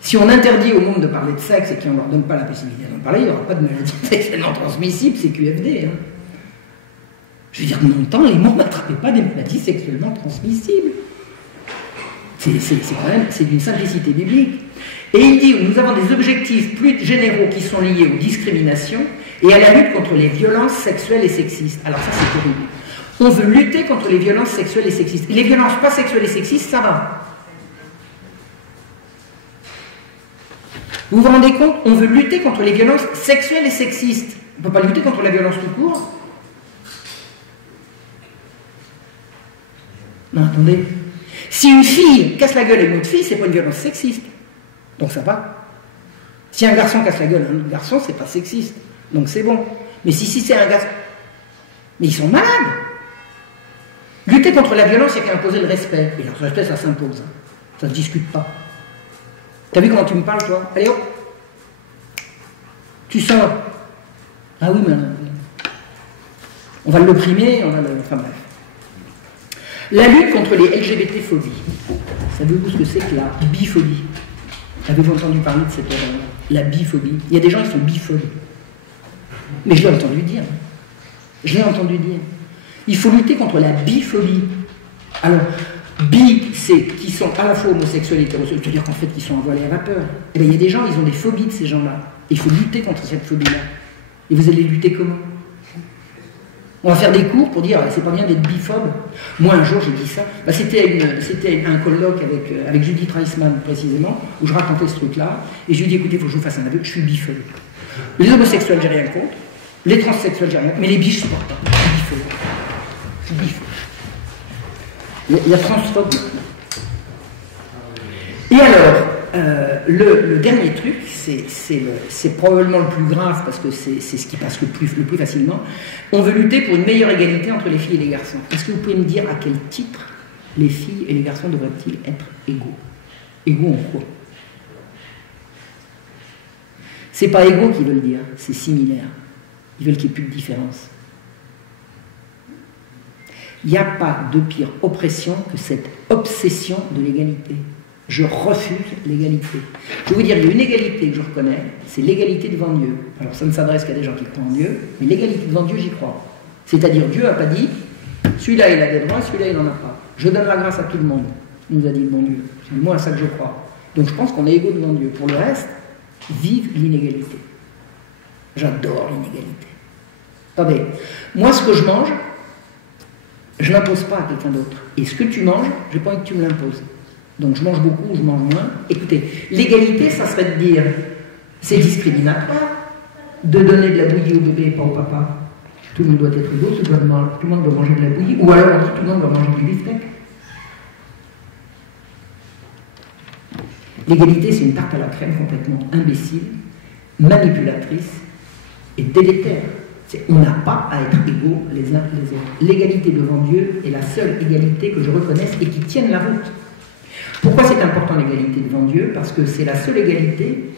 Si on interdit au monde de parler de sexe et qu'on ne leur donne pas la possibilité d'en parler, il n'y aura pas de maladies sexuellement transmissibles, c'est QFD. Hein. Je veux dire, de mon temps, les mots n'attrapaient pas des maladies sexuellement transmissibles. C'est d'une simplicité biblique. Et il dit, nous avons des objectifs plus généraux qui sont liés aux discriminations et à la lutte contre les violences sexuelles et sexistes. Alors ça, c'est terrible. On veut lutter contre les violences sexuelles et sexistes. Les violences pas sexuelles et sexistes, ça va. Vous vous rendez compte? On veut lutter contre les violences sexuelles et sexistes. On ne peut pas lutter contre la violence tout court. Non, attendez. Si une fille casse la gueule à une autre fille, c'est pas une violence sexiste. Donc ça va. Si un garçon casse la gueule à un autre garçon, c'est pas sexiste. Donc c'est bon. Mais si c'est un garçon... Mais ils sont malades. Lutter contre la violence, il y a qu'à imposer le respect. Et le respect, ça s'impose. Ça ne se discute pas. T'as vu comment tu me parles, toi? Allez, hop. Tu sors. Ah oui, mais... On va l'opprimer, on va le... Enfin bref. La lutte contre les LGBT-phobies. Savez-vous ce que c'est que la biphobie? Avez-vous entendu parler de cette erreur-là? La biphobie. Il y a des gens qui sont biphobes. Mais je l'ai entendu dire. Je l'ai entendu dire. Il faut lutter contre la biphobie. Alors, bi, c'est qui sont à la fois homosexuels et hétérosexuels, c'est-à-dire qu'en fait, ils sont envoilés à vapeur. Et bien, il y a des gens, ils ont des phobies de ces gens-là. Il faut lutter contre cette phobie-là. Et vous allez lutter comment? On va faire des cours pour dire c'est pas bien d'être biphobe. Moi un jour j'ai dit ça. Bah, c'était un colloque avec Judith Reisman précisément où je racontais ce truc-là et je lui ai dit écoutez, il faut que je vous fasse un aveu, je suis biphobe. Les homosexuels j'ai rien contre, les transsexuels j'ai rien contre, mais les bi je supporte pas. Je suis biphobe. Il y a transphobe. Et alors le dernier truc, c'est probablement le plus grave parce que c'est ce qui passe le plus facilement. On veut lutter pour une meilleure égalité entre les filles et les garçons. Est-ce que vous pouvez me dire à quel titre les filles et les garçons devraient-ils être égaux? Égaux en quoi? C'est pas égaux qu'ils veulent dire, c'est similaire. Ils veulent qu'il n'y ait plus de différence. Il n'y a pas de pire oppression que cette obsession de l'égalité. Je refuse l'égalité. Je vais vous dire, il y a une égalité que je reconnais, c'est l'égalité devant Dieu. Alors ça ne s'adresse qu'à des gens qui croient en Dieu, mais l'égalité devant Dieu, j'y crois. C'est-à-dire, Dieu n'a pas dit, celui-là il a des droits, celui-là il n'en a pas. Je donne la grâce à tout le monde, nous a dit le bon Dieu. C'est moi à ça que je crois. Donc je pense qu'on est égaux devant Dieu. Pour le reste, vive l'inégalité. J'adore l'inégalité. Attendez, moi ce que je mange, je ne l'impose pas à quelqu'un d'autre. Et ce que tu manges, je n'ai pas envie que tu me l'imposes. Donc je mange beaucoup ou je mange moins. Écoutez, l'égalité, ça serait de dire, c'est discriminatoire de donner de la bouillie au bébé et pas au papa. Tout le monde doit être égaux, tout le monde doit manger de la bouillie, ou alors on dit tout le monde doit manger du beefsteak. L'égalité, c'est une tarte à la crème complètement imbécile, manipulatrice et délétère. On n'a pas à être égaux les uns les autres. L'égalité devant Dieu est la seule égalité que je reconnaisse et qui tienne la route. Pourquoi c'est important l'égalité devant Dieu? Parce que c'est la seule égalité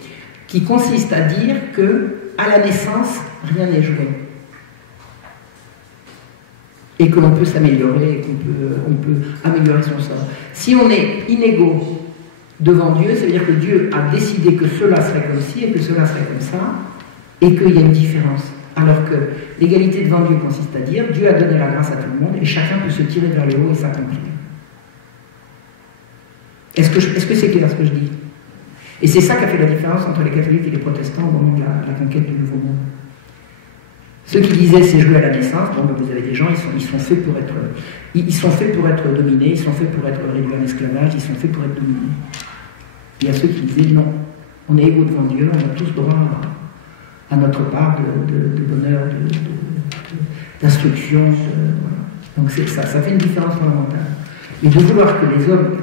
qui consiste à dire que à la naissance, rien n'est joué. Et que l'on peut s'améliorer, qu'on peut améliorer son sort. Si on est inégaux devant Dieu, ça veut dire que Dieu a décidé que cela serait comme ci et que cela serait comme ça, et qu'il y a une différence. Alors que l'égalité devant Dieu consiste à dire Dieu a donné la grâce à tout le monde et chacun peut se tirer vers le haut et s'accomplir. Est-ce que c'est clair ce que je dis? Et c'est ça qui a fait la différence entre les catholiques et les protestants au moment de la conquête du Nouveau Monde. Ceux qui disaient c'est joué à la naissance, bon, vous avez des gens, ils sont faits pour être dominés, ils sont faits pour être réduits en esclavage, ils sont faits pour être dominés. Il y a ceux qui disaient non, on est égaux devant Dieu, on a tous droit à notre part de bonheur, d'instruction, voilà. Donc c'est ça fait une différence fondamentale. Et de vouloir que les hommes...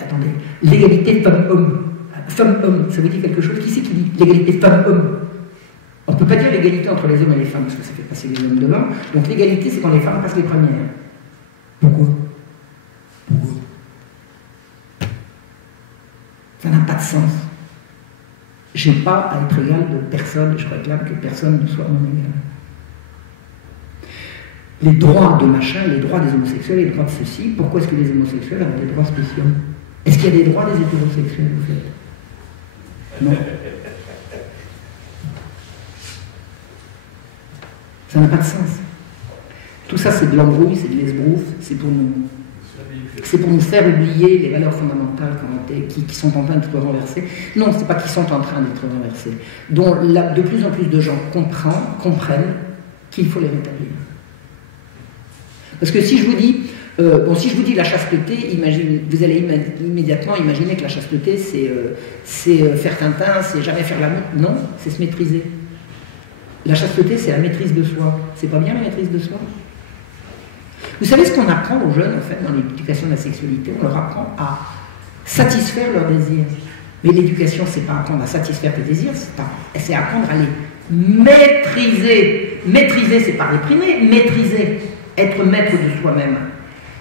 attendez, l'égalité femme-homme. Femme-homme, ça vous dit quelque chose? Qui c'est qui dit l'égalité femme-homme? On ne peut pas dire l'égalité entre les hommes et les femmes, parce que ça fait passer les hommes devant. Donc l'égalité, c'est quand les femmes passent les premières. Pourquoi? Ça n'a pas de sens. Je n'ai pas à être égal de personne, je réclame que personne ne soit mon égal. Les droits de machin, les droits des homosexuels, les droits de ceci, pourquoi est-ce que les homosexuels ont des droits spéciaux? Est-ce qu'il y a des droits des hétérosexuels, vous faites? Non. Ça n'a pas de sens. Tout ça, c'est de l'embrouille, c'est de l'esbrouf, c'est pour nous faire oublier les valeurs fondamentales qui sont en train d'être renversées. Non, c'est pas qu'ils sont en train d'être renversées, dont de plus en plus de gens comprennent qu'il faut les rétablir. Parce que si je vous dis, si je vous dis la chasteté, vous allez immédiatement imaginer que la chasteté, c'est faire Tintin, c'est jamais faire l'amour. Non, c'est se maîtriser. La chasteté, c'est la maîtrise de soi. C'est pas bien la maîtrise de soi? Vous savez ce qu'on apprend aux jeunes, en fait, dans l'éducation de la sexualité? On leur apprend à satisfaire leurs désirs. Mais l'éducation, c'est pas apprendre à satisfaire tes désirs, c'est apprendre à les maîtriser. Maîtriser, c'est pas réprimer. Maîtriser, être maître de soi-même,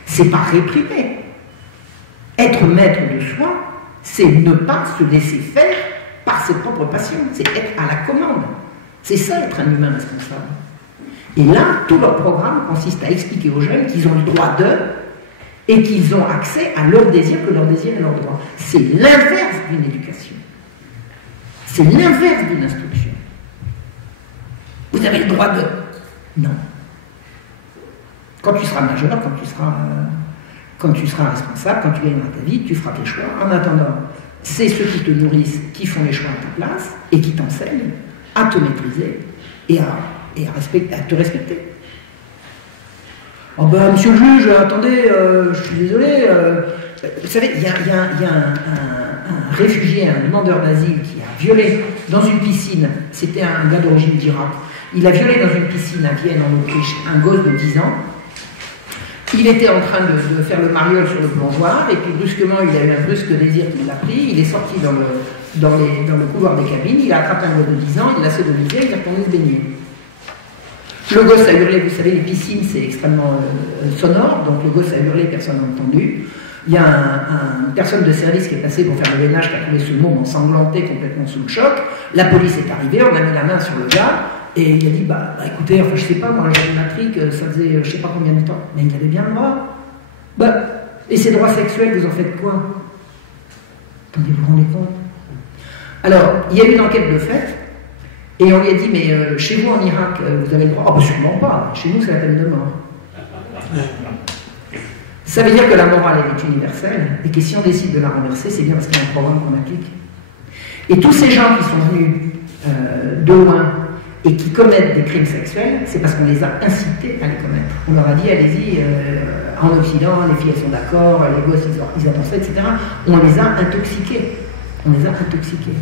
c'est pas réprimer. Être maître de soi, c'est ne pas se laisser faire par ses propres passions. C'est être à la commande. C'est ça, être un humain responsable. Et là, tout leur programme consiste à expliquer aux jeunes qu'ils ont le droit d'eux et qu'ils ont accès à leurs désirs, que leurs désirs et leurs droits. C'est l'inverse d'une éducation. C'est l'inverse d'une instruction. Vous avez le droit de... Non. Quand tu seras majeur, quand tu seras responsable, quand tu gagneras ta vie, tu feras tes choix. En attendant, c'est ceux qui te nourrissent qui font les choix à ta place et qui t'enseignent à te maîtriser et à te respecter. Oh ben, monsieur le juge, attendez, je suis désolé. Vous savez, il y a un réfugié, un demandeur d'asile qui a violé dans une piscine, c'était un gars d'origine d'Irak, il a violé dans une piscine à Vienne, en Autriche, un gosse de 10 ans. Il était en train de faire le mariole sur le plongeoir, et puis brusquement, il a eu un brusque désir qui l'a pris, il est sorti dans le couloir des cabines, il a attrapé un gosse de 10 ans, il l'a sodomisé, il est retourné se baigner. Le gosse a hurlé, vous savez, les piscines, c'est extrêmement sonore, donc le gosse a hurlé, personne n'a entendu. Il y a une personne de service qui est passée pour faire le ménage, qui a trouvé ce môme ensanglanté, complètement sous le choc. La police est arrivée, on a mis la main sur le gars, et il a dit, bah écoutez, enfin, je sais pas, moi, j'avais ma trique, ça faisait je sais pas combien de temps, mais il avait bien le droit. Et ces droits sexuels, vous en faites quoi? Attendez, vous vous rendez compte? Alors, il y a eu une enquête de fait, et on lui a dit, mais chez vous en Irak, vous avez le droit? Oh, sûrement pas, chez nous c'est la peine de mort. Ça veut dire que la morale elle est universelle, et que si on décide de la renverser, c'est bien parce qu'il y a un programme qu'on applique. Et tous ces gens qui sont venus de loin et qui commettent des crimes sexuels, c'est parce qu'on les a incités à les commettre. On leur a dit, allez-y, en Occident, les filles elles sont d'accord, les gosses ils adorent ça, etc. On les a intoxiqués. On les a intoxiqués.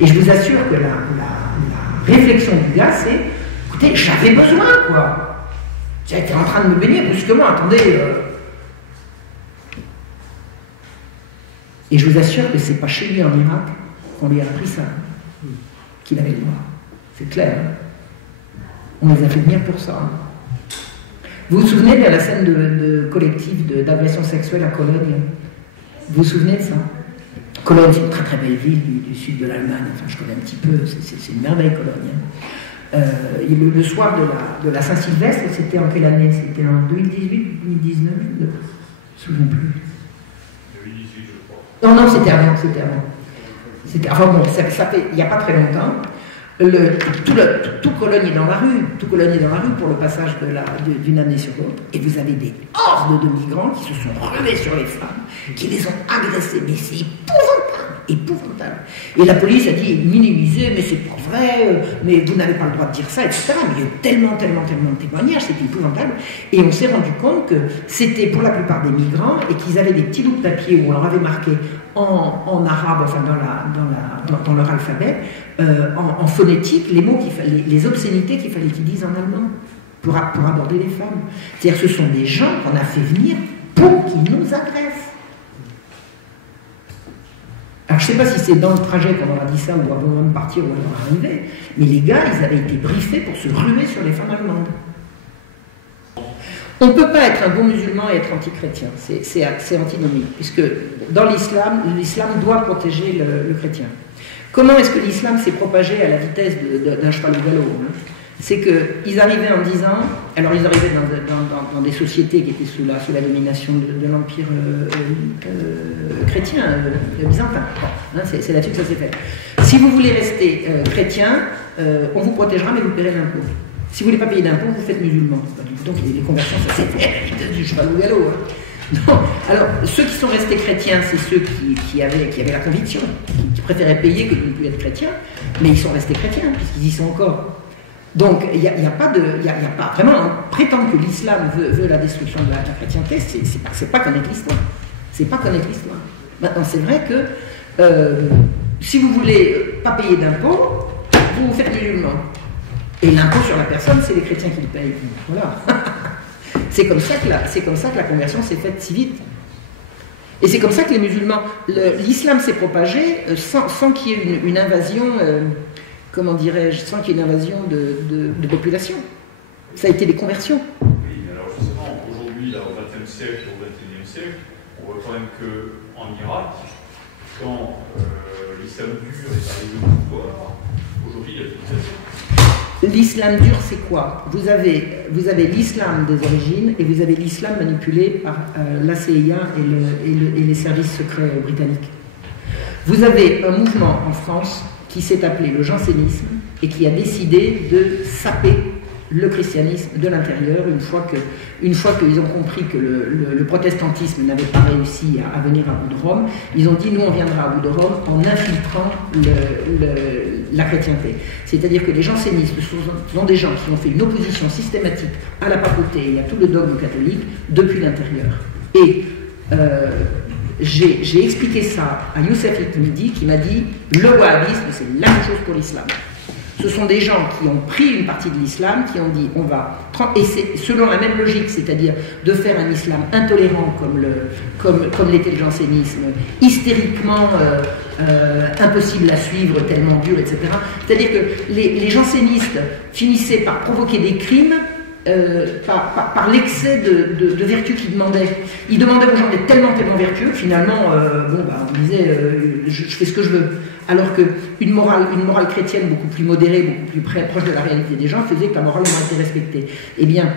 Et je vous assure que la réflexion du gars, c'est, écoutez, j'avais besoin, quoi. J'étais en train de me baigner brusquement, attendez. Et je vous assure que c'est pas chez lui en Irak qu'on lui a appris ça, qu'il avait le droit. C'est clair. On les a fait venir pour ça. Vous vous souvenez de la scène de collectif d'agression sexuelle à Cologne? Vous vous souvenez de ça? Cologne, c'est une très très belle ville du sud de l'Allemagne. Enfin, je connais un petit peu, c'est une merveille, Cologne. Le soir de la Saint-Sylvestre, c'était en quelle année? C'était en 2018, 2019? Je ne me souviens plus. 2018, je crois. Non, c'était avant. Enfin bon, ça fait, il n'y a pas très longtemps. Tout Cologne est dans la rue. Tout Cologne est dans la rue pour le passage d'une année sur l'autre. Et vous avez des hordes de migrants qui se sont rués sur les femmes, qui les ont agressées. Mais c'est épouvantable. Et la police a dit, minimisé, mais c'est pas vrai, mais vous n'avez pas le droit de dire ça, etc. Mais il y a eu tellement de témoignages, c'était épouvantable. Et on s'est rendu compte que c'était pour la plupart des migrants et qu'ils avaient des petits bouts de papier où on leur avait marqué en arabe, enfin dans leur alphabet, en phonétique, les mots les obscénités qu'il fallait qu'ils disent en allemand. pour aborder les femmes. C'est-à-dire que ce sont des gens qu'on a fait venir pour qu'ils nous agressent. Alors je ne sais pas si c'est dans le trajet qu'on leur a dit ça, ou avant même partir, ou avant d'arriver, mais les gars, ils avaient été briefés pour se ruer sur les femmes allemandes. On ne peut pas être un bon musulman et être anti-chrétien, c'est antinomique, puisque dans l'islam doit protéger le chrétien. Comment est-ce que l'islam s'est propagé à la vitesse d'un cheval au galop, hein? C'est qu'ils arrivaient en disant, alors ils arrivaient dans des sociétés qui étaient sous la domination de l'empire chrétien, byzantin, hein, c'est là-dessus que ça s'est fait. Si vous voulez rester chrétien, on vous protégera mais vous paierez l'impôt. Si vous ne voulez pas payer d'impôt, vous faites musulman. Donc les conversions, ça s'est fait à la vitesse du cheval au galop. Hein. Non. Alors, ceux qui sont restés chrétiens, c'est ceux qui avaient la conviction, qui préféraient payer que de ne plus être chrétiens, mais ils sont restés chrétiens, puisqu'ils y sont encore. Donc, il n'y a pas vraiment prétendre que l'islam veut la destruction de la chrétienté, c'est pas connaître l'histoire. C'est pas connaître l'histoire. Maintenant, c'est vrai que si vous voulez pas payer d'impôts, vous faites musulman. Et l'impôt sur la personne, c'est les chrétiens qui le payent. Voilà. C'est comme ça que la conversion s'est faite si vite. Et c'est comme ça que les musulmans, l'islam s'est propagé sans qu'il y ait une invasion, comment dirais-je, sans qu'il y ait une invasion de population. Ça a été des conversions. Oui, mais alors justement, aujourd'hui, là, au XXe siècle, au XXIe siècle, on voit quand même qu'en Irak, quand l'islam dur est arrivé au pouvoir, aujourd'hui, il y a l'utilisation. L'islam dur, c'est quoi? Vous avez l'islam des origines et vous avez l'islam manipulé par la CIA et les services secrets britanniques. Vous avez un mouvement en France qui s'est appelé le jansénisme et qui a décidé de saper le christianisme de l'intérieur une fois qu'ils ont compris que le protestantisme n'avait pas réussi à venir à bout de Rome. Ils ont dit, nous on viendra à bout de Rome en infiltrant la chrétienté. C'est-à-dire que les jansénistes sont des gens qui ont fait une opposition systématique à la papauté et à tout le dogme catholique depuis l'intérieur. Et j'ai expliqué ça à Youssef Itmidi qui m'a dit, le wahhabisme c'est la même chose pour l'islam. Ce sont des gens qui ont pris une partie de l'islam, qui ont dit on va... Et c'est selon la même logique, c'est-à-dire de faire un islam intolérant comme l'était le jansénisme, hystériquement impossible à suivre, tellement dur, etc. C'est-à-dire que les jansénistes finissaient par provoquer des crimes par l'excès de vertu qu'ils demandaient. Ils demandaient aux gens d'être tellement vertueux, finalement, on disait je fais ce que je veux. Alors qu'une morale chrétienne beaucoup plus modérée, beaucoup plus proche de la réalité des gens, faisait que la morale aurait été respectée. Eh bien,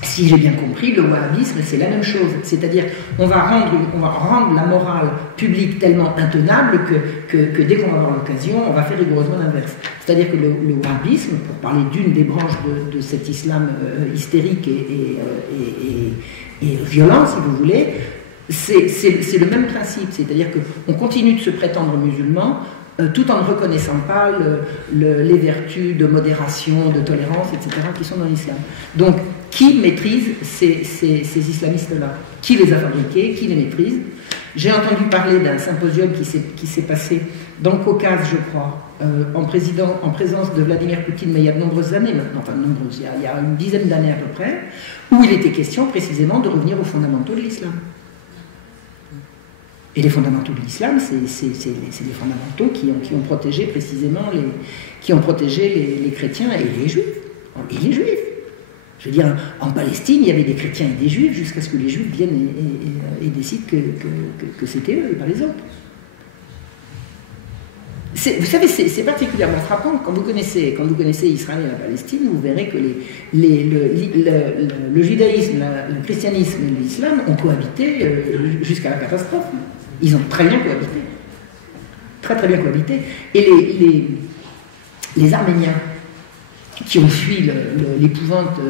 si j'ai bien compris, le wahhabisme, c'est la même chose. C'est-à-dire, on va rendre la morale publique tellement intenable que dès qu'on va avoir l'occasion, on va faire rigoureusement l'inverse. C'est-à-dire que le wahhabisme, pour parler d'une des branches de cet islam hystérique et violent, si vous voulez, c'est le même principe, c'est-à-dire qu'on continue de se prétendre musulman tout en ne reconnaissant pas les vertus de modération, de tolérance, etc. qui sont dans l'islam. Donc, qui maîtrise ces islamistes-là? Qui les a fabriqués? Qui les maîtrise? J'ai entendu parler d'un symposium qui s'est passé dans le Caucase, je crois, en présence de Vladimir Poutine, mais il y a de nombreuses années maintenant, enfin nombreuses, il y a une dizaine d'années à peu près, où il était question précisément de revenir aux fondamentaux de l'islam. Et les fondamentaux de l'islam, c'est les fondamentaux qui ont protégé précisément les chrétiens et les juifs. Et les juifs. Je veux dire, en Palestine, il y avait des chrétiens et des juifs jusqu'à ce que les juifs viennent et décident que c'était eux et pas les autres. Vous savez, c'est particulièrement frappant. Quand vous connaissez Israël et la Palestine, vous verrez que le judaïsme, le christianisme et l'islam ont cohabité jusqu'à la catastrophe. Ils ont très bien cohabité. Très très bien cohabité. Et les Arméniens qui ont fui l'épouvante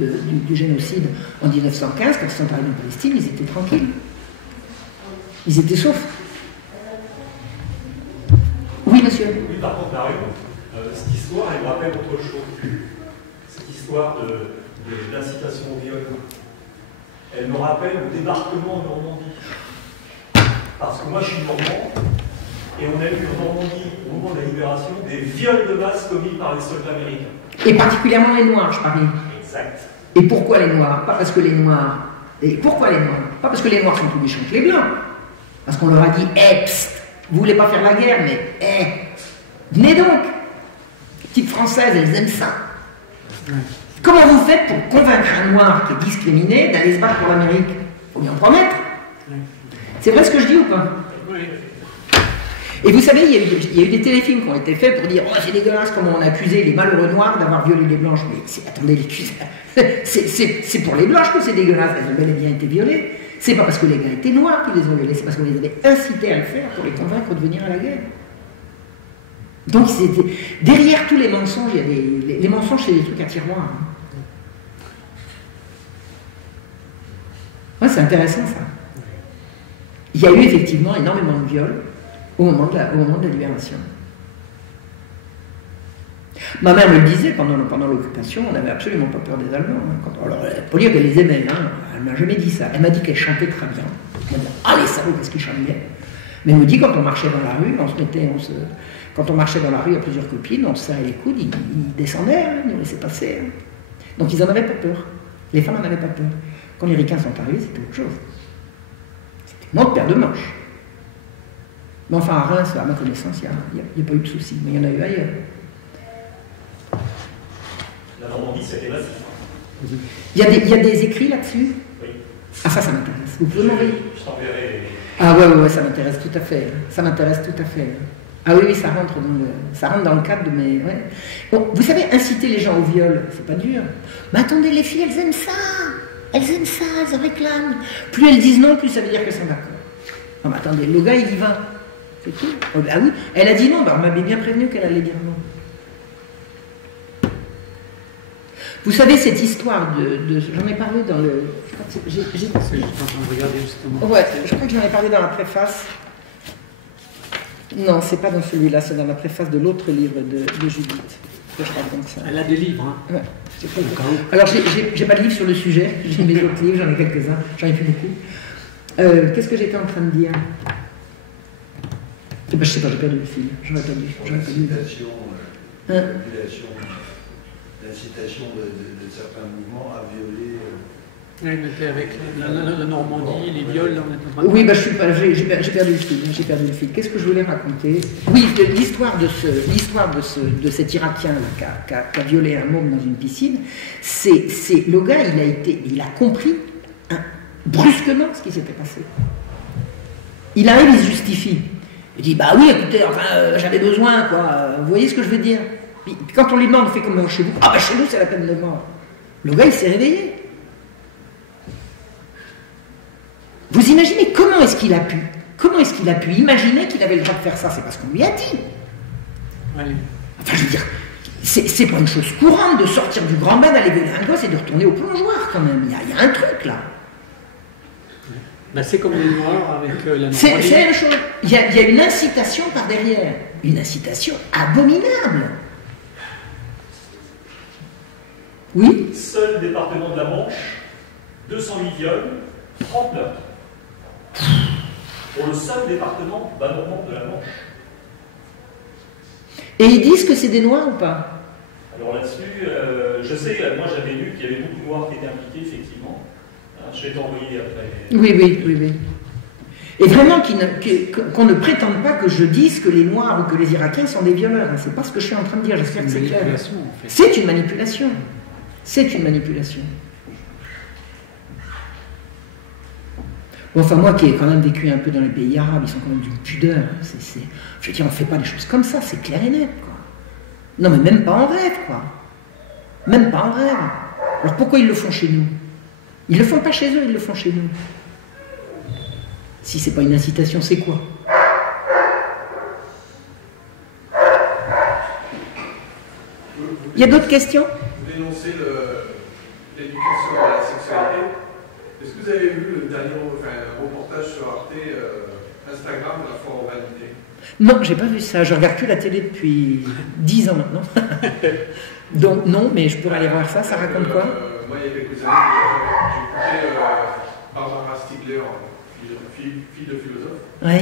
du génocide en 1915, quand ils sont arrivés en Palestine, ils étaient tranquilles. Ils étaient saufs. Oui, monsieur. Oui, par contre, Mario, cette histoire, elle me rappelle autre chose. Cette histoire d'incitation au viol. Elle me rappelle le débarquement en Normandie. Parce que moi, je suis normand, Et on a eu en Normandie, au moment de la libération, des viols de masse commis par les soldats américains. Et particulièrement les Noirs, je parie. Exact. Et pourquoi les Noirs? Pas parce que les Noirs... Et pourquoi les Noirs? Pas parce que les Noirs sont plus méchants que les Blancs. Parce qu'on leur a dit, psst, vous voulez pas faire la guerre, mais, venez donc. Les petites Françaises, elles aiment ça. Comment vous faites pour convaincre un Noir qui est discriminé d'aller se battre pour l'Amérique? Faut bien en promettre. C'est vrai ce que je dis ou pas? Oui. Et vous savez, il y a eu des téléfilms qui ont été faits pour dire « Oh, c'est dégueulasse comment on a accusé les malheureux noirs d'avoir violé les blanches. » Mais attendez, c'est pour les blanches que c'est dégueulasse. Elles ont bel et bien été violées. C'est pas parce que les gars étaient noirs qu'ils les ont violées, c'est parce qu'on les avait incités à le faire pour les convaincre de venir à la guerre. Donc, derrière tous les mensonges, il y a les mensonges, c'est des trucs à tiroir. Hein. Ouais, c'est intéressant ça. Il y a eu effectivement énormément de viols au moment de la libération. Ma mère me le disait pendant l'occupation, on n'avait absolument pas peur des Allemands. Hein. Alors, pour dire qu'elle les aimait, hein, elle ne m'a jamais dit ça. Elle m'a dit qu'elle chantait très bien. Elle m'a dit, ah les salauds, qu'est-ce qu'ils chantent bien. Mais elle me dit, quand on marchait dans la rue, quand on marchait dans la rue à plusieurs copines, on se serrait les coudes, ils descendaient, hein, ils nous laissaient passer. Hein. Donc ils n'en avaient pas peur. Les femmes n'en avaient pas peur. Quand les ricains sont arrivés, c'était autre chose. C'était une autre paire de manches. Mais enfin, à Reims, à ma connaissance, il n'y a pas eu de souci. Mais il y en a eu ailleurs. La Normandie, c'était massif. Il y a des écrits là-dessus? Oui. Ah, ça m'intéresse. Vous pouvez m'envoyer? Je t'enverrai. Ah ouais, ça m'intéresse tout à fait. Ça m'intéresse tout à fait. Ah oui, ça rentre dans le cadre de mes... Ouais. Bon, vous savez, inciter les gens au viol, c'est pas dur. Mais attendez, les filles, elles aiment ça. Elles aiment ça, elles en réclament. Plus elles disent non, plus ça veut dire qu'elles sont d'accord. Non, mais attendez, le gars, il y va. C'est tout. Oh, ah oui, elle a dit non, bah, on m'avait bien prévenu qu'elle allait dire non. Vous savez, cette histoire j'en ai parlé dans le... Je crois que je suis en train de regarder justement. Ouais, je crois que j'en ai parlé dans la préface. Non, c'est pas dans celui-là, c'est dans la préface de l'autre livre de Judith que je raconte ça. Elle a des livres, hein. Ouais. Alors, j'ai pas de livre sur le sujet, j'ai mes autres livres, j'en ai quelques-uns, j'en ai plus beaucoup. Qu'est-ce que j'étais en train de dire? Je sais pas, j'ai perdu le fil. J'aurais pas dû. L'incitation de certains mouvements à violer. Oui, mais avec la Normandie, les viols, là, on est en train de... Oui, bah, j'ai perdu le fil. Qu'est-ce que je voulais raconter? Oui, l'histoire de cet Irakien qui a violé un môme dans une piscine, c'est le gars, il a compris brusquement ce qui s'était passé. Il arrive, il se justifie. Il dit, bah oui, écoutez, enfin, j'avais besoin, quoi. Vous voyez ce que je veux dire? Puis quand on lui demande, fait comment chez vous? Ah bah chez nous, c'est la peine de mort. Le gars, il s'est réveillé. Vous imaginez comment est-ce qu'il a pu imaginer qu'il avait le droit de faire ça? C'est parce qu'on lui a dit. Oui. Enfin, je veux dire, c'est pas une chose courante de sortir du grand bain, d'aller violer un gosse et de retourner au plongeoir, quand même. Il y a un truc, là. Ben, c'est comme les Noirs avec la Normandie. C'est la même chose. Il y a une incitation par derrière. Une incitation abominable. Oui? Seul département de la Manche, 208 viols, 30 meurtres. Pour le seul département bas-normand de la Manche. Et ils disent que c'est des Noirs ou pas? Alors là-dessus, je sais, moi j'avais lu qu'il y avait beaucoup de Noirs qui étaient impliqués, effectivement. Je vais t'envoyer après. Oui. Et vraiment qu'on ne prétende pas que je dise que les Noirs ou que les Irakiens sont des violeurs. C'est pas ce que je suis en train de dire, j'espère que c'est clair. En fait. C'est une manipulation. C'est une manipulation. Bon, enfin, moi qui ai quand même vécu un peu dans les pays arabes, ils sont quand même d'une pudeur. Je veux dire, on ne fait pas des choses comme ça, c'est clair et net, quoi. Non, mais même pas en rêve, quoi. Même pas en rêve. Alors pourquoi ils le font chez nous? Ils le font pas chez eux, ils le font chez nous. Si c'est pas une incitation, c'est quoi? Il y a d'autres questions? Vous dénoncez l'éducation à la sexualité. Est-ce que vous avez vu le dernier reportage sur Arte, Instagram de la foire aux vanités? Non, j'ai pas vu ça. Je regarde plus la télé depuis 10 ans maintenant. Donc non, mais je pourrais aller voir ça. Ça raconte quoi? Moi, il y a quelques années, j'ai écouté Barbara Stiegler, fille de philosophe. Oui.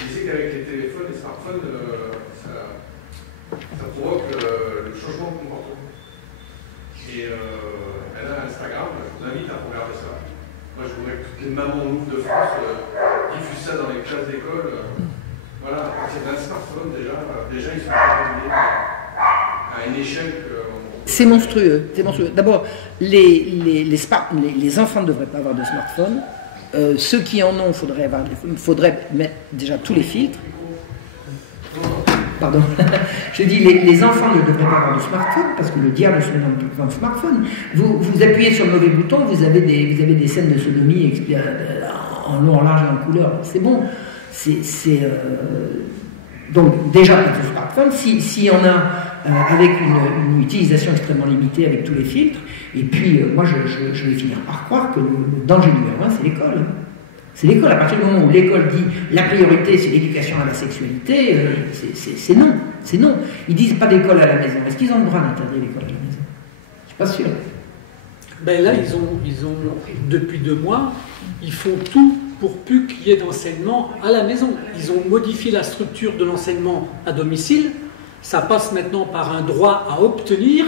Il disait qu'avec les téléphones, les smartphones, ça provoque le changement de comportement. Et elle a Instagram, je vous invite à regarder ça. Moi, je voudrais que toutes les mamans louves de France diffusent ça dans les classes d'école. Voilà, à partir d'un smartphone, déjà ils sont arrivés à une échelle que... C'est monstrueux, c'est monstrueux. D'abord, les enfants ne devraient pas avoir de smartphone. Ceux qui en ont, faudrait mettre déjà tous les filtres. Pardon. Je dis, les enfants ne devraient pas avoir de smartphone parce que le diable se met dans le smartphone. Vous appuyez sur le mauvais bouton, vous avez des scènes de sodomie en long, en large et en couleur. C'est bon. Donc déjà avec le smartphone, si on a avec une utilisation extrêmement limitée avec tous les filtres, et puis moi je vais finir par croire que le danger numéro 1 c'est l'école. C'est l'école. À partir du moment où l'école dit la priorité c'est l'éducation à la sexualité, c'est non. C'est non. Ils disent pas d'école à la maison. Est-ce qu'ils ont le droit d'interdire l'école à la maison? Je suis pas sûr. Ben là, ils ont depuis 2 mois, ils font tout pour plus qu'il y ait d'enseignement à la maison. Ils ont modifié la structure de l'enseignement à domicile. Ça passe maintenant par un droit à obtenir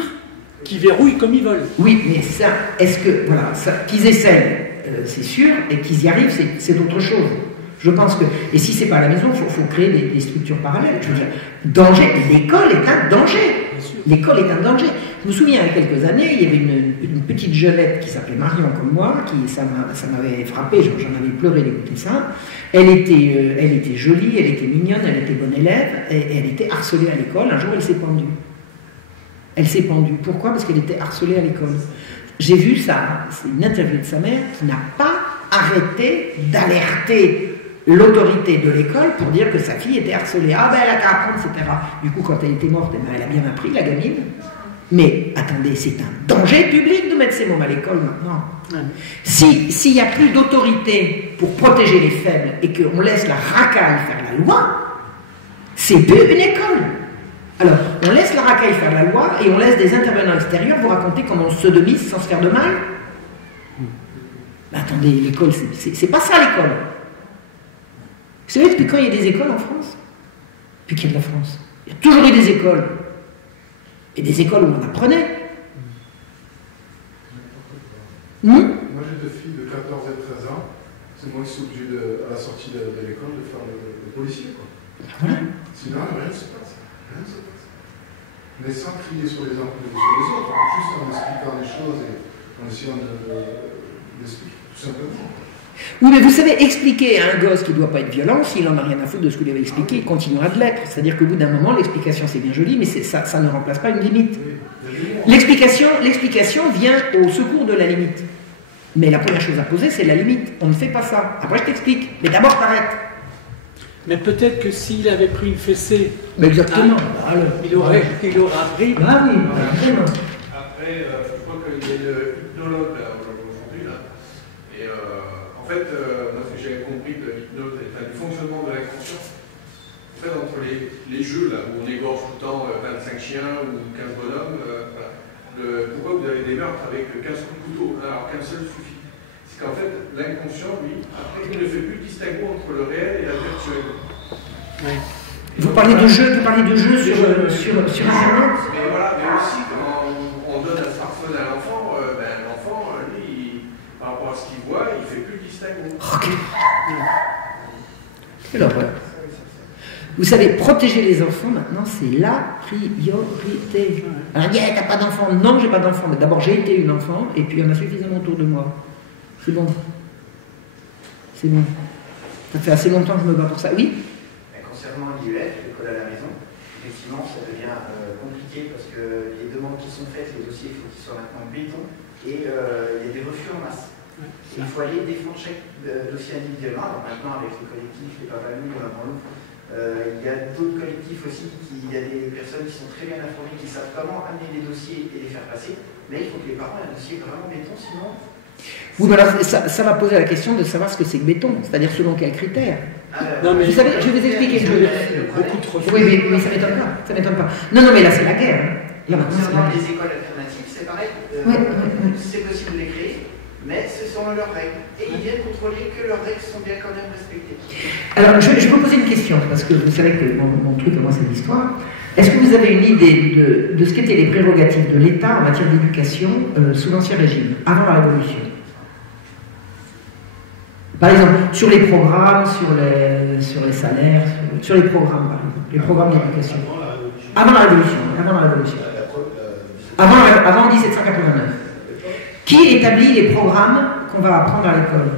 qui verrouille comme ils veulent. Oui, mais ça, est-ce que, voilà, qu'ils essaient, c'est sûr, et qu'ils y arrivent, c'est autre chose. Je pense que, et si c'est pas à la maison, il faut créer des structures parallèles. Je veux dire, danger, l'école est un danger. L'école est un danger. Je me souviens, il y a quelques années, il y avait une petite jeunette qui s'appelait Marion comme moi, ça m'avait frappé, j'en avais pleuré d'écouter ça. Elle était jolie, elle était mignonne, elle était bonne élève, et elle était harcelée à l'école. Un jour, elle s'est pendue. Elle s'est pendue. Pourquoi? Parce qu'elle était harcelée à l'école. J'ai vu ça, c'est une interview de sa mère qui n'a pas arrêté d'alerter l'autorité de l'école pour dire que sa fille était harcelée. Ah ben elle a qu'à apprendre, etc. Du coup, quand elle était morte, elle a bien appris, la gamine. Mais attendez, c'est un danger public de mettre ces mômes à l'école maintenant. S'il n'y a plus d'autorité pour protéger les faibles et qu'on laisse la racaille faire la loi, c'est plus une école. Alors, on laisse la racaille faire la loi et on laisse des intervenants extérieurs vous raconter comment on se sodomise sans se faire de mal. Mais attendez, l'école, c'est pas ça l'école. Vous savez depuis quand il y a des écoles en France? Depuis qu'il y a de la France. Il y a toujours eu des écoles. Et des écoles où on apprenait. Moi j'ai 2 filles de 14 et 13 ans. C'est moi qui suis obligé, à la sortie de l'école, de faire le policier. Quoi. Sinon, rien ne se passe. Rien ne se passe. Mais sans crier sur les uns sur les autres, juste en expliquant les choses et en essayant d'expliquer, tout simplement. Oui, mais vous savez, expliquer à un gosse qui ne doit pas être violent, s'il n'en a rien à foutre de ce que vous lui avez expliqué, il continuera de l'être. C'est-à-dire qu'au bout d'un moment, l'explication c'est bien joli, mais ça ne remplace pas une limite. L'explication vient au secours de la limite. Mais la première chose à poser, c'est la limite. On ne fait pas ça. Après, je t'explique. Mais d'abord, t'arrêtes. Mais peut-être que s'il avait pris une fessée, mais exactement. Il aurait appris. Ah oui, vraiment. Après, je crois qu'il y a le hypnologue là, aujourd'hui. Là. Et en fait, moi, ce que j'avais compris de l'hypnose, du fonctionnement de l'inconscient, en fait, entre les jeux là, où on égorge tout le temps 25 chiens ou 15 bonhommes, voilà. Pourquoi vous avez des meurtres avec 15 coups de couteau alors qu'un seul suffit? C'est qu'en fait, l'inconscient, lui, après, il ne fait plus de distinguo entre le réel et la virtuelle. Oui. Vous parlez de jeux sur Internet? Mais voilà, mais aussi, quand on donne un smartphone à l'enfant, l'enfant, lui, par rapport à ce qu'il voit, il ne fait plus de distinguo. Ok. Quelle horreur. Vous savez, protéger les enfants, maintenant, c'est la priorité. Alors, t'as pas d'enfant? Non, j'ai pas d'enfant. Mais d'abord, j'ai été une enfant, et puis il y en a suffisamment autour de moi. C'est bon. C'est bon. Ça fait assez longtemps que je me bats pour ça. Oui? Concernant l'IEF, l'école à la maison, effectivement, ça devient compliqué parce que les demandes qui sont faites, les dossiers, il faut qu'ils soient maintenant béton, et il y a des refus en masse. Il faut aller défendre chaque dossier individuellement. Alors maintenant, avec les collectifs, les Papalous, il y a d'autres collectifs aussi, il y a des personnes qui sont très bien informées, qui savent comment amener les dossiers et les faire passer, mais il faut que les parents aient un dossier vraiment béton, sinon... Oui, mais alors, ça va poser la question de savoir ce que c'est que béton, c'est-à-dire selon quels critères. Non, mais vous savez, je vais vous expliquer. Beaucoup trop. Oui, mais ça m'étonne pas. Ça m'étonne pas. Non, mais là, c'est la guerre. Là, concernant les écoles alternatives, c'est pareil. C'est possible de les créer, mais ce sont leurs règles. Et ils viennent contrôler que leurs règles sont bien quand même respectées. Alors, je vais vous poser une question, parce que vous savez que mon truc, moi, c'est l'histoire. Est-ce que vous avez une idée de ce qu'étaient les prérogatives de l'État en matière d'éducation sous l'Ancien Régime, avant la Révolution? Par exemple, sur les programmes, sur les salaires, sur les programmes, par exemple, les programmes d'éducation. Avant la Révolution. Avant 1789. Qui établit les programmes qu'on va apprendre à l'école?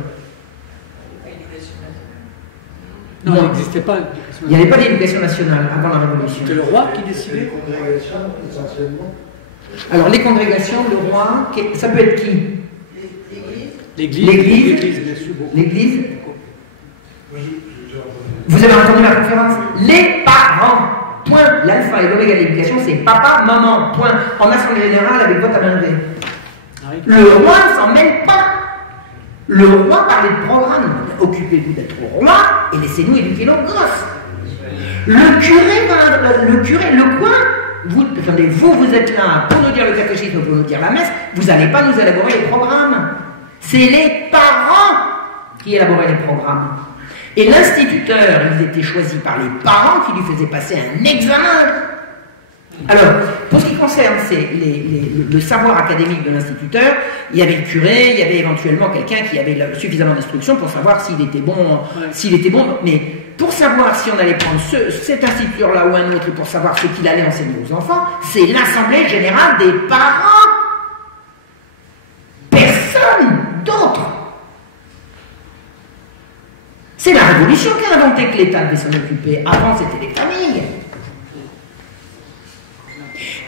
Non, il n'existait pas. Il n'y avait pas d'éducation nationale avant la Révolution. C'était le roi qui décidait. Les congrégations, essentiellement. Alors, les congrégations, le roi, ça peut être qui? L'Église. L'Église. Vous avez entendu ma conférence? Les parents. Point. L'alpha et l'oméga de l'éducation, c'est papa, maman. Point. En assemblée générale avec vote à main levée. Le roi ne s'en mêle pas. Le roi parlait de programme. Occupez-vous d'être roi et laissez-nous éduquer nos gosses. Le curé, le coin, vous êtes là pour nous dire le catéchisme, pour nous dire la messe, vous n'allez pas nous élaborer les programmes. C'est les parents qui élaboraient les programmes. Et l'instituteur, ils étaient choisis par les parents qui lui faisaient passer un examen. Alors, pour ce qui concerne le savoir académique de l'instituteur, il y avait le curé, il y avait éventuellement quelqu'un qui avait suffisamment d'instruction pour savoir s'il était bon, mais pour savoir si on allait prendre cet instituteur-là ou un autre, et pour savoir ce qu'il allait enseigner aux enfants, c'est l'assemblée générale des parents. Personne d'autre. C'est la Révolution qui a inventé que l'État devait s'en occuper. Avant, c'était les familles.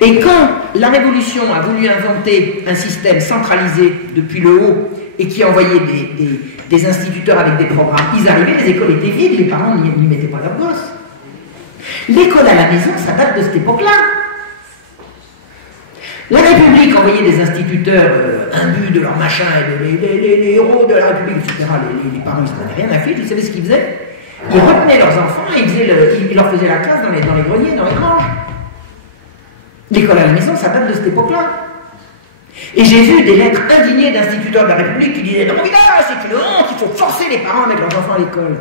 Et quand la Révolution a voulu inventer un système centralisé depuis le haut et qui envoyait des instituteurs avec des programmes, ils arrivaient, les écoles étaient vides, les parents n'y mettaient pas leurs gosses. L'école à la maison, ça date de cette époque-là. La République envoyait des instituteurs imbus de leur machin, et les héros de la République, etc. Les parents, ils n'en avaient rien à faire, ils savaient ce qu'ils faisaient. Ils retenaient leurs enfants et ils leur faisaient la classe dans les greniers, dans les granges. L'école à la maison, ça date de cette époque-là. Et j'ai vu des lettres indignées d'instituteurs de la République qui disaient « Non mais là, c'est une honte, il faut forcer les parents à mettre leurs enfants à l'école. »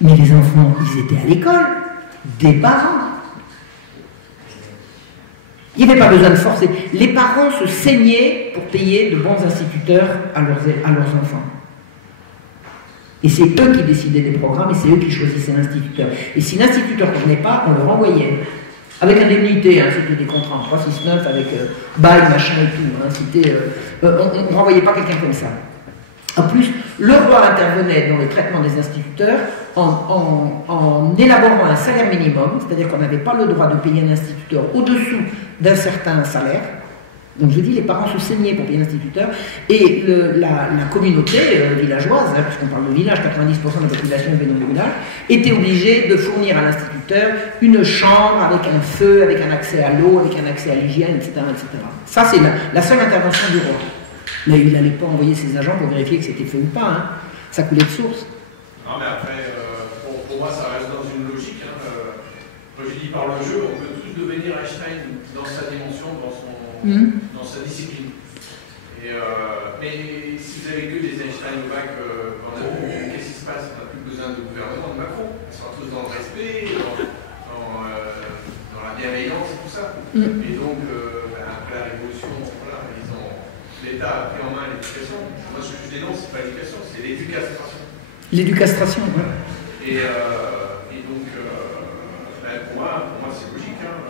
Mais les enfants, ils étaient à l'école, des parents. Il n'y avait pas besoin de forcer. Les parents se saignaient pour payer de bons instituteurs à leurs enfants. Et c'est eux qui décidaient des programmes et c'est eux qui choisissaient l'instituteur. Et si l'instituteur ne venait pas, on le renvoyait. Avec indemnité, hein, c'était des contrats en 369 avec bail, machin et tout. Hein, on ne renvoyait pas quelqu'un comme ça. En plus, le roi intervenait dans le traitement des instituteurs en élaborant un salaire minimum, c'est-à-dire qu'on n'avait pas le droit de payer un instituteur au-dessous d'un certain salaire. Donc je dis, les parents se saignaient pour payer l'instituteur, et la communauté villageoise, hein, puisqu'on parle de village, 90% de la population vivait dans le village, était obligée de fournir à l'instituteur une chambre avec un feu, avec un accès à l'eau, avec un accès à l'hygiène, etc., etc. Ça, c'est la seule intervention du roi. Mais il n'allait pas envoyer ses agents pour vérifier que c'était fait ou pas. Hein. Ça coulait de source. Non, mais après, pour moi, ça reste dans une logique. Hein. Quand je dis par le jeu, on peut tous devenir Einstein dans sa dimension, dans sa discipline. Mais si vous avez que des Einstein au bac, qu'est-ce qui se passe? On n'a plus besoin de gouvernement de Macron. Ils sont tous dans le respect, dans la bienveillance et tout ça. Et donc, après la Révolution, voilà, l'État a pris en main l'éducation. Moi, ce que je dénonce, c'est pas l'éducation, c'est l'éducastration. L'éducastration, oui. Et donc, pour moi c'est logique. Hein,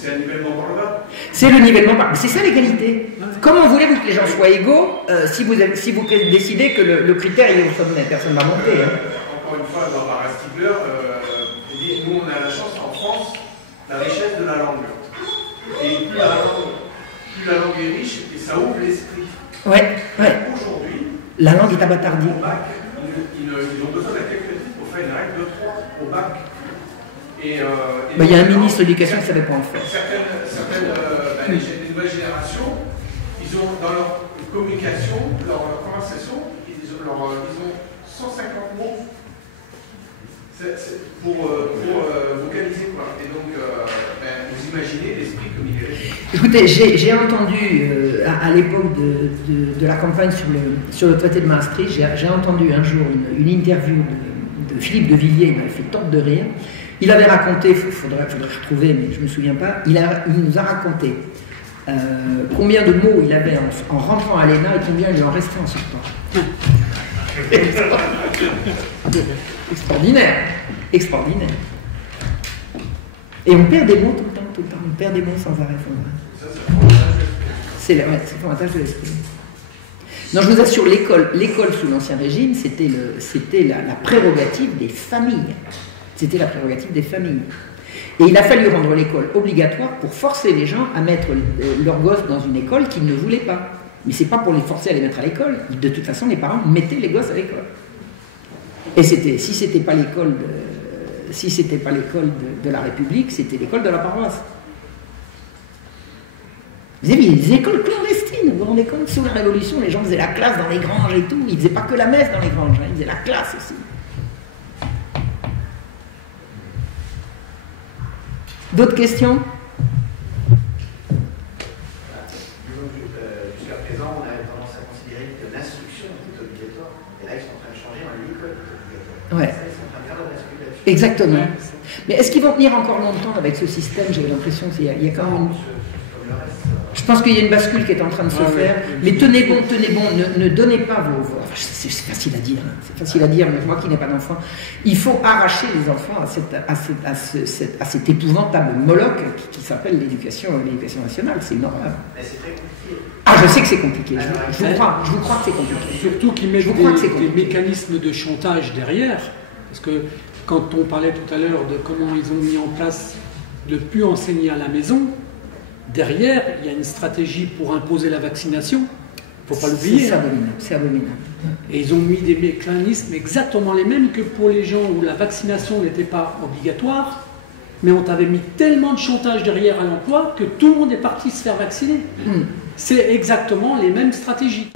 c'est un nivellement par le bas. C'est le nivellement par le bas. C'est ça l'égalité. Comment voulez-vous que les gens soient égaux si vous décidez que le critère est au sommet? Personne ne va monter. Encore une fois, dans Barbara Stiegler, nous on a la chance en France, la richesse de la langue. Et plus la langue est riche, et ça ouvre l'esprit. Ouais. Aujourd'hui, la langue est abattardie. Au bac, ils ont besoin d'un calculatrice pour faire une règle de 3 au bac. Il y a un ministre de l'éducation qui ne savait pas en faire. Les nouvelles générations, ils ont dans leur communication, leur conversation, ils ont 150 mots pour vocaliser quoi. Et donc, vous imaginez l'esprit comme il est resté. Écoutez, j'ai entendu, à l'époque de la campagne sur le traité de Maastricht, j'ai entendu un jour une interview de Philippe de Villiers, il m'avait fait tordre de rire. Il avait raconté, il faudrait retrouver, mais je ne me souviens pas, il nous a raconté combien de mots il avait en rentrant à l'ENA et combien il lui en restait en sortant. Extraordinaire, extraordinaire. Et on perd des mots tout le temps, on perd des mots sans arrêt. C'est le formatage de l'esprit. Non, je vous assure, l'école sous l'Ancien Régime, c'était la prérogative des familles. C'était la prérogative des familles. Et il a fallu rendre l'école obligatoire pour forcer les gens à mettre leurs gosses dans une école qu'ils ne voulaient pas. Mais c'est pas pour les forcer à les mettre à l'école. De toute façon, les parents mettaient les gosses à l'école. Et si c'était pas l'école de la République, c'était l'école de la paroisse. Vous avez des écoles clandestines, vous vous rendez compte, sous la Révolution, les gens faisaient la classe dans les granges et tout. Ils faisaient pas que la messe dans les granges, ils faisaient la classe aussi. D'autres questions? Jusqu'à présent, on avait tendance à considérer que l'instruction était obligatoire. Et là, ils sont en train de changer, l'école est obligatoire. Ouais. Ça, ils sont en train de faire la bascule là-dessus. Exactement. Mais est-ce qu'ils vont tenir encore longtemps avec ce système? J'ai l'impression qu'il y a quand même... Je pense qu'il y a une bascule qui est en train de se faire. Mais tenez bon, ne donnez pas vos... Enfin, c'est facile à dire, hein. C'est facile à dire, mais moi qui n'ai pas d'enfant, il faut arracher les enfants à cet épouvantable Moloch qui s'appelle l'éducation nationale. C'est une horreur. Mais c'est très compliqué. Ah, je sais que c'est compliqué. Je vous crois que c'est compliqué. Surtout qu'ils mettent des mécanismes de chantage derrière. Parce que quand on parlait tout à l'heure de comment ils ont mis en place de ne plus enseigner à la maison, derrière, il y a une stratégie pour imposer la vaccination. Il ne faut pas l'oublier. C'est abominable. Et ils ont mis des mécanismes exactement les mêmes que pour les gens où la vaccination n'était pas obligatoire, mais on t'avait mis tellement de chantage derrière à l'emploi que tout le monde est parti se faire vacciner. C'est exactement les mêmes stratégies.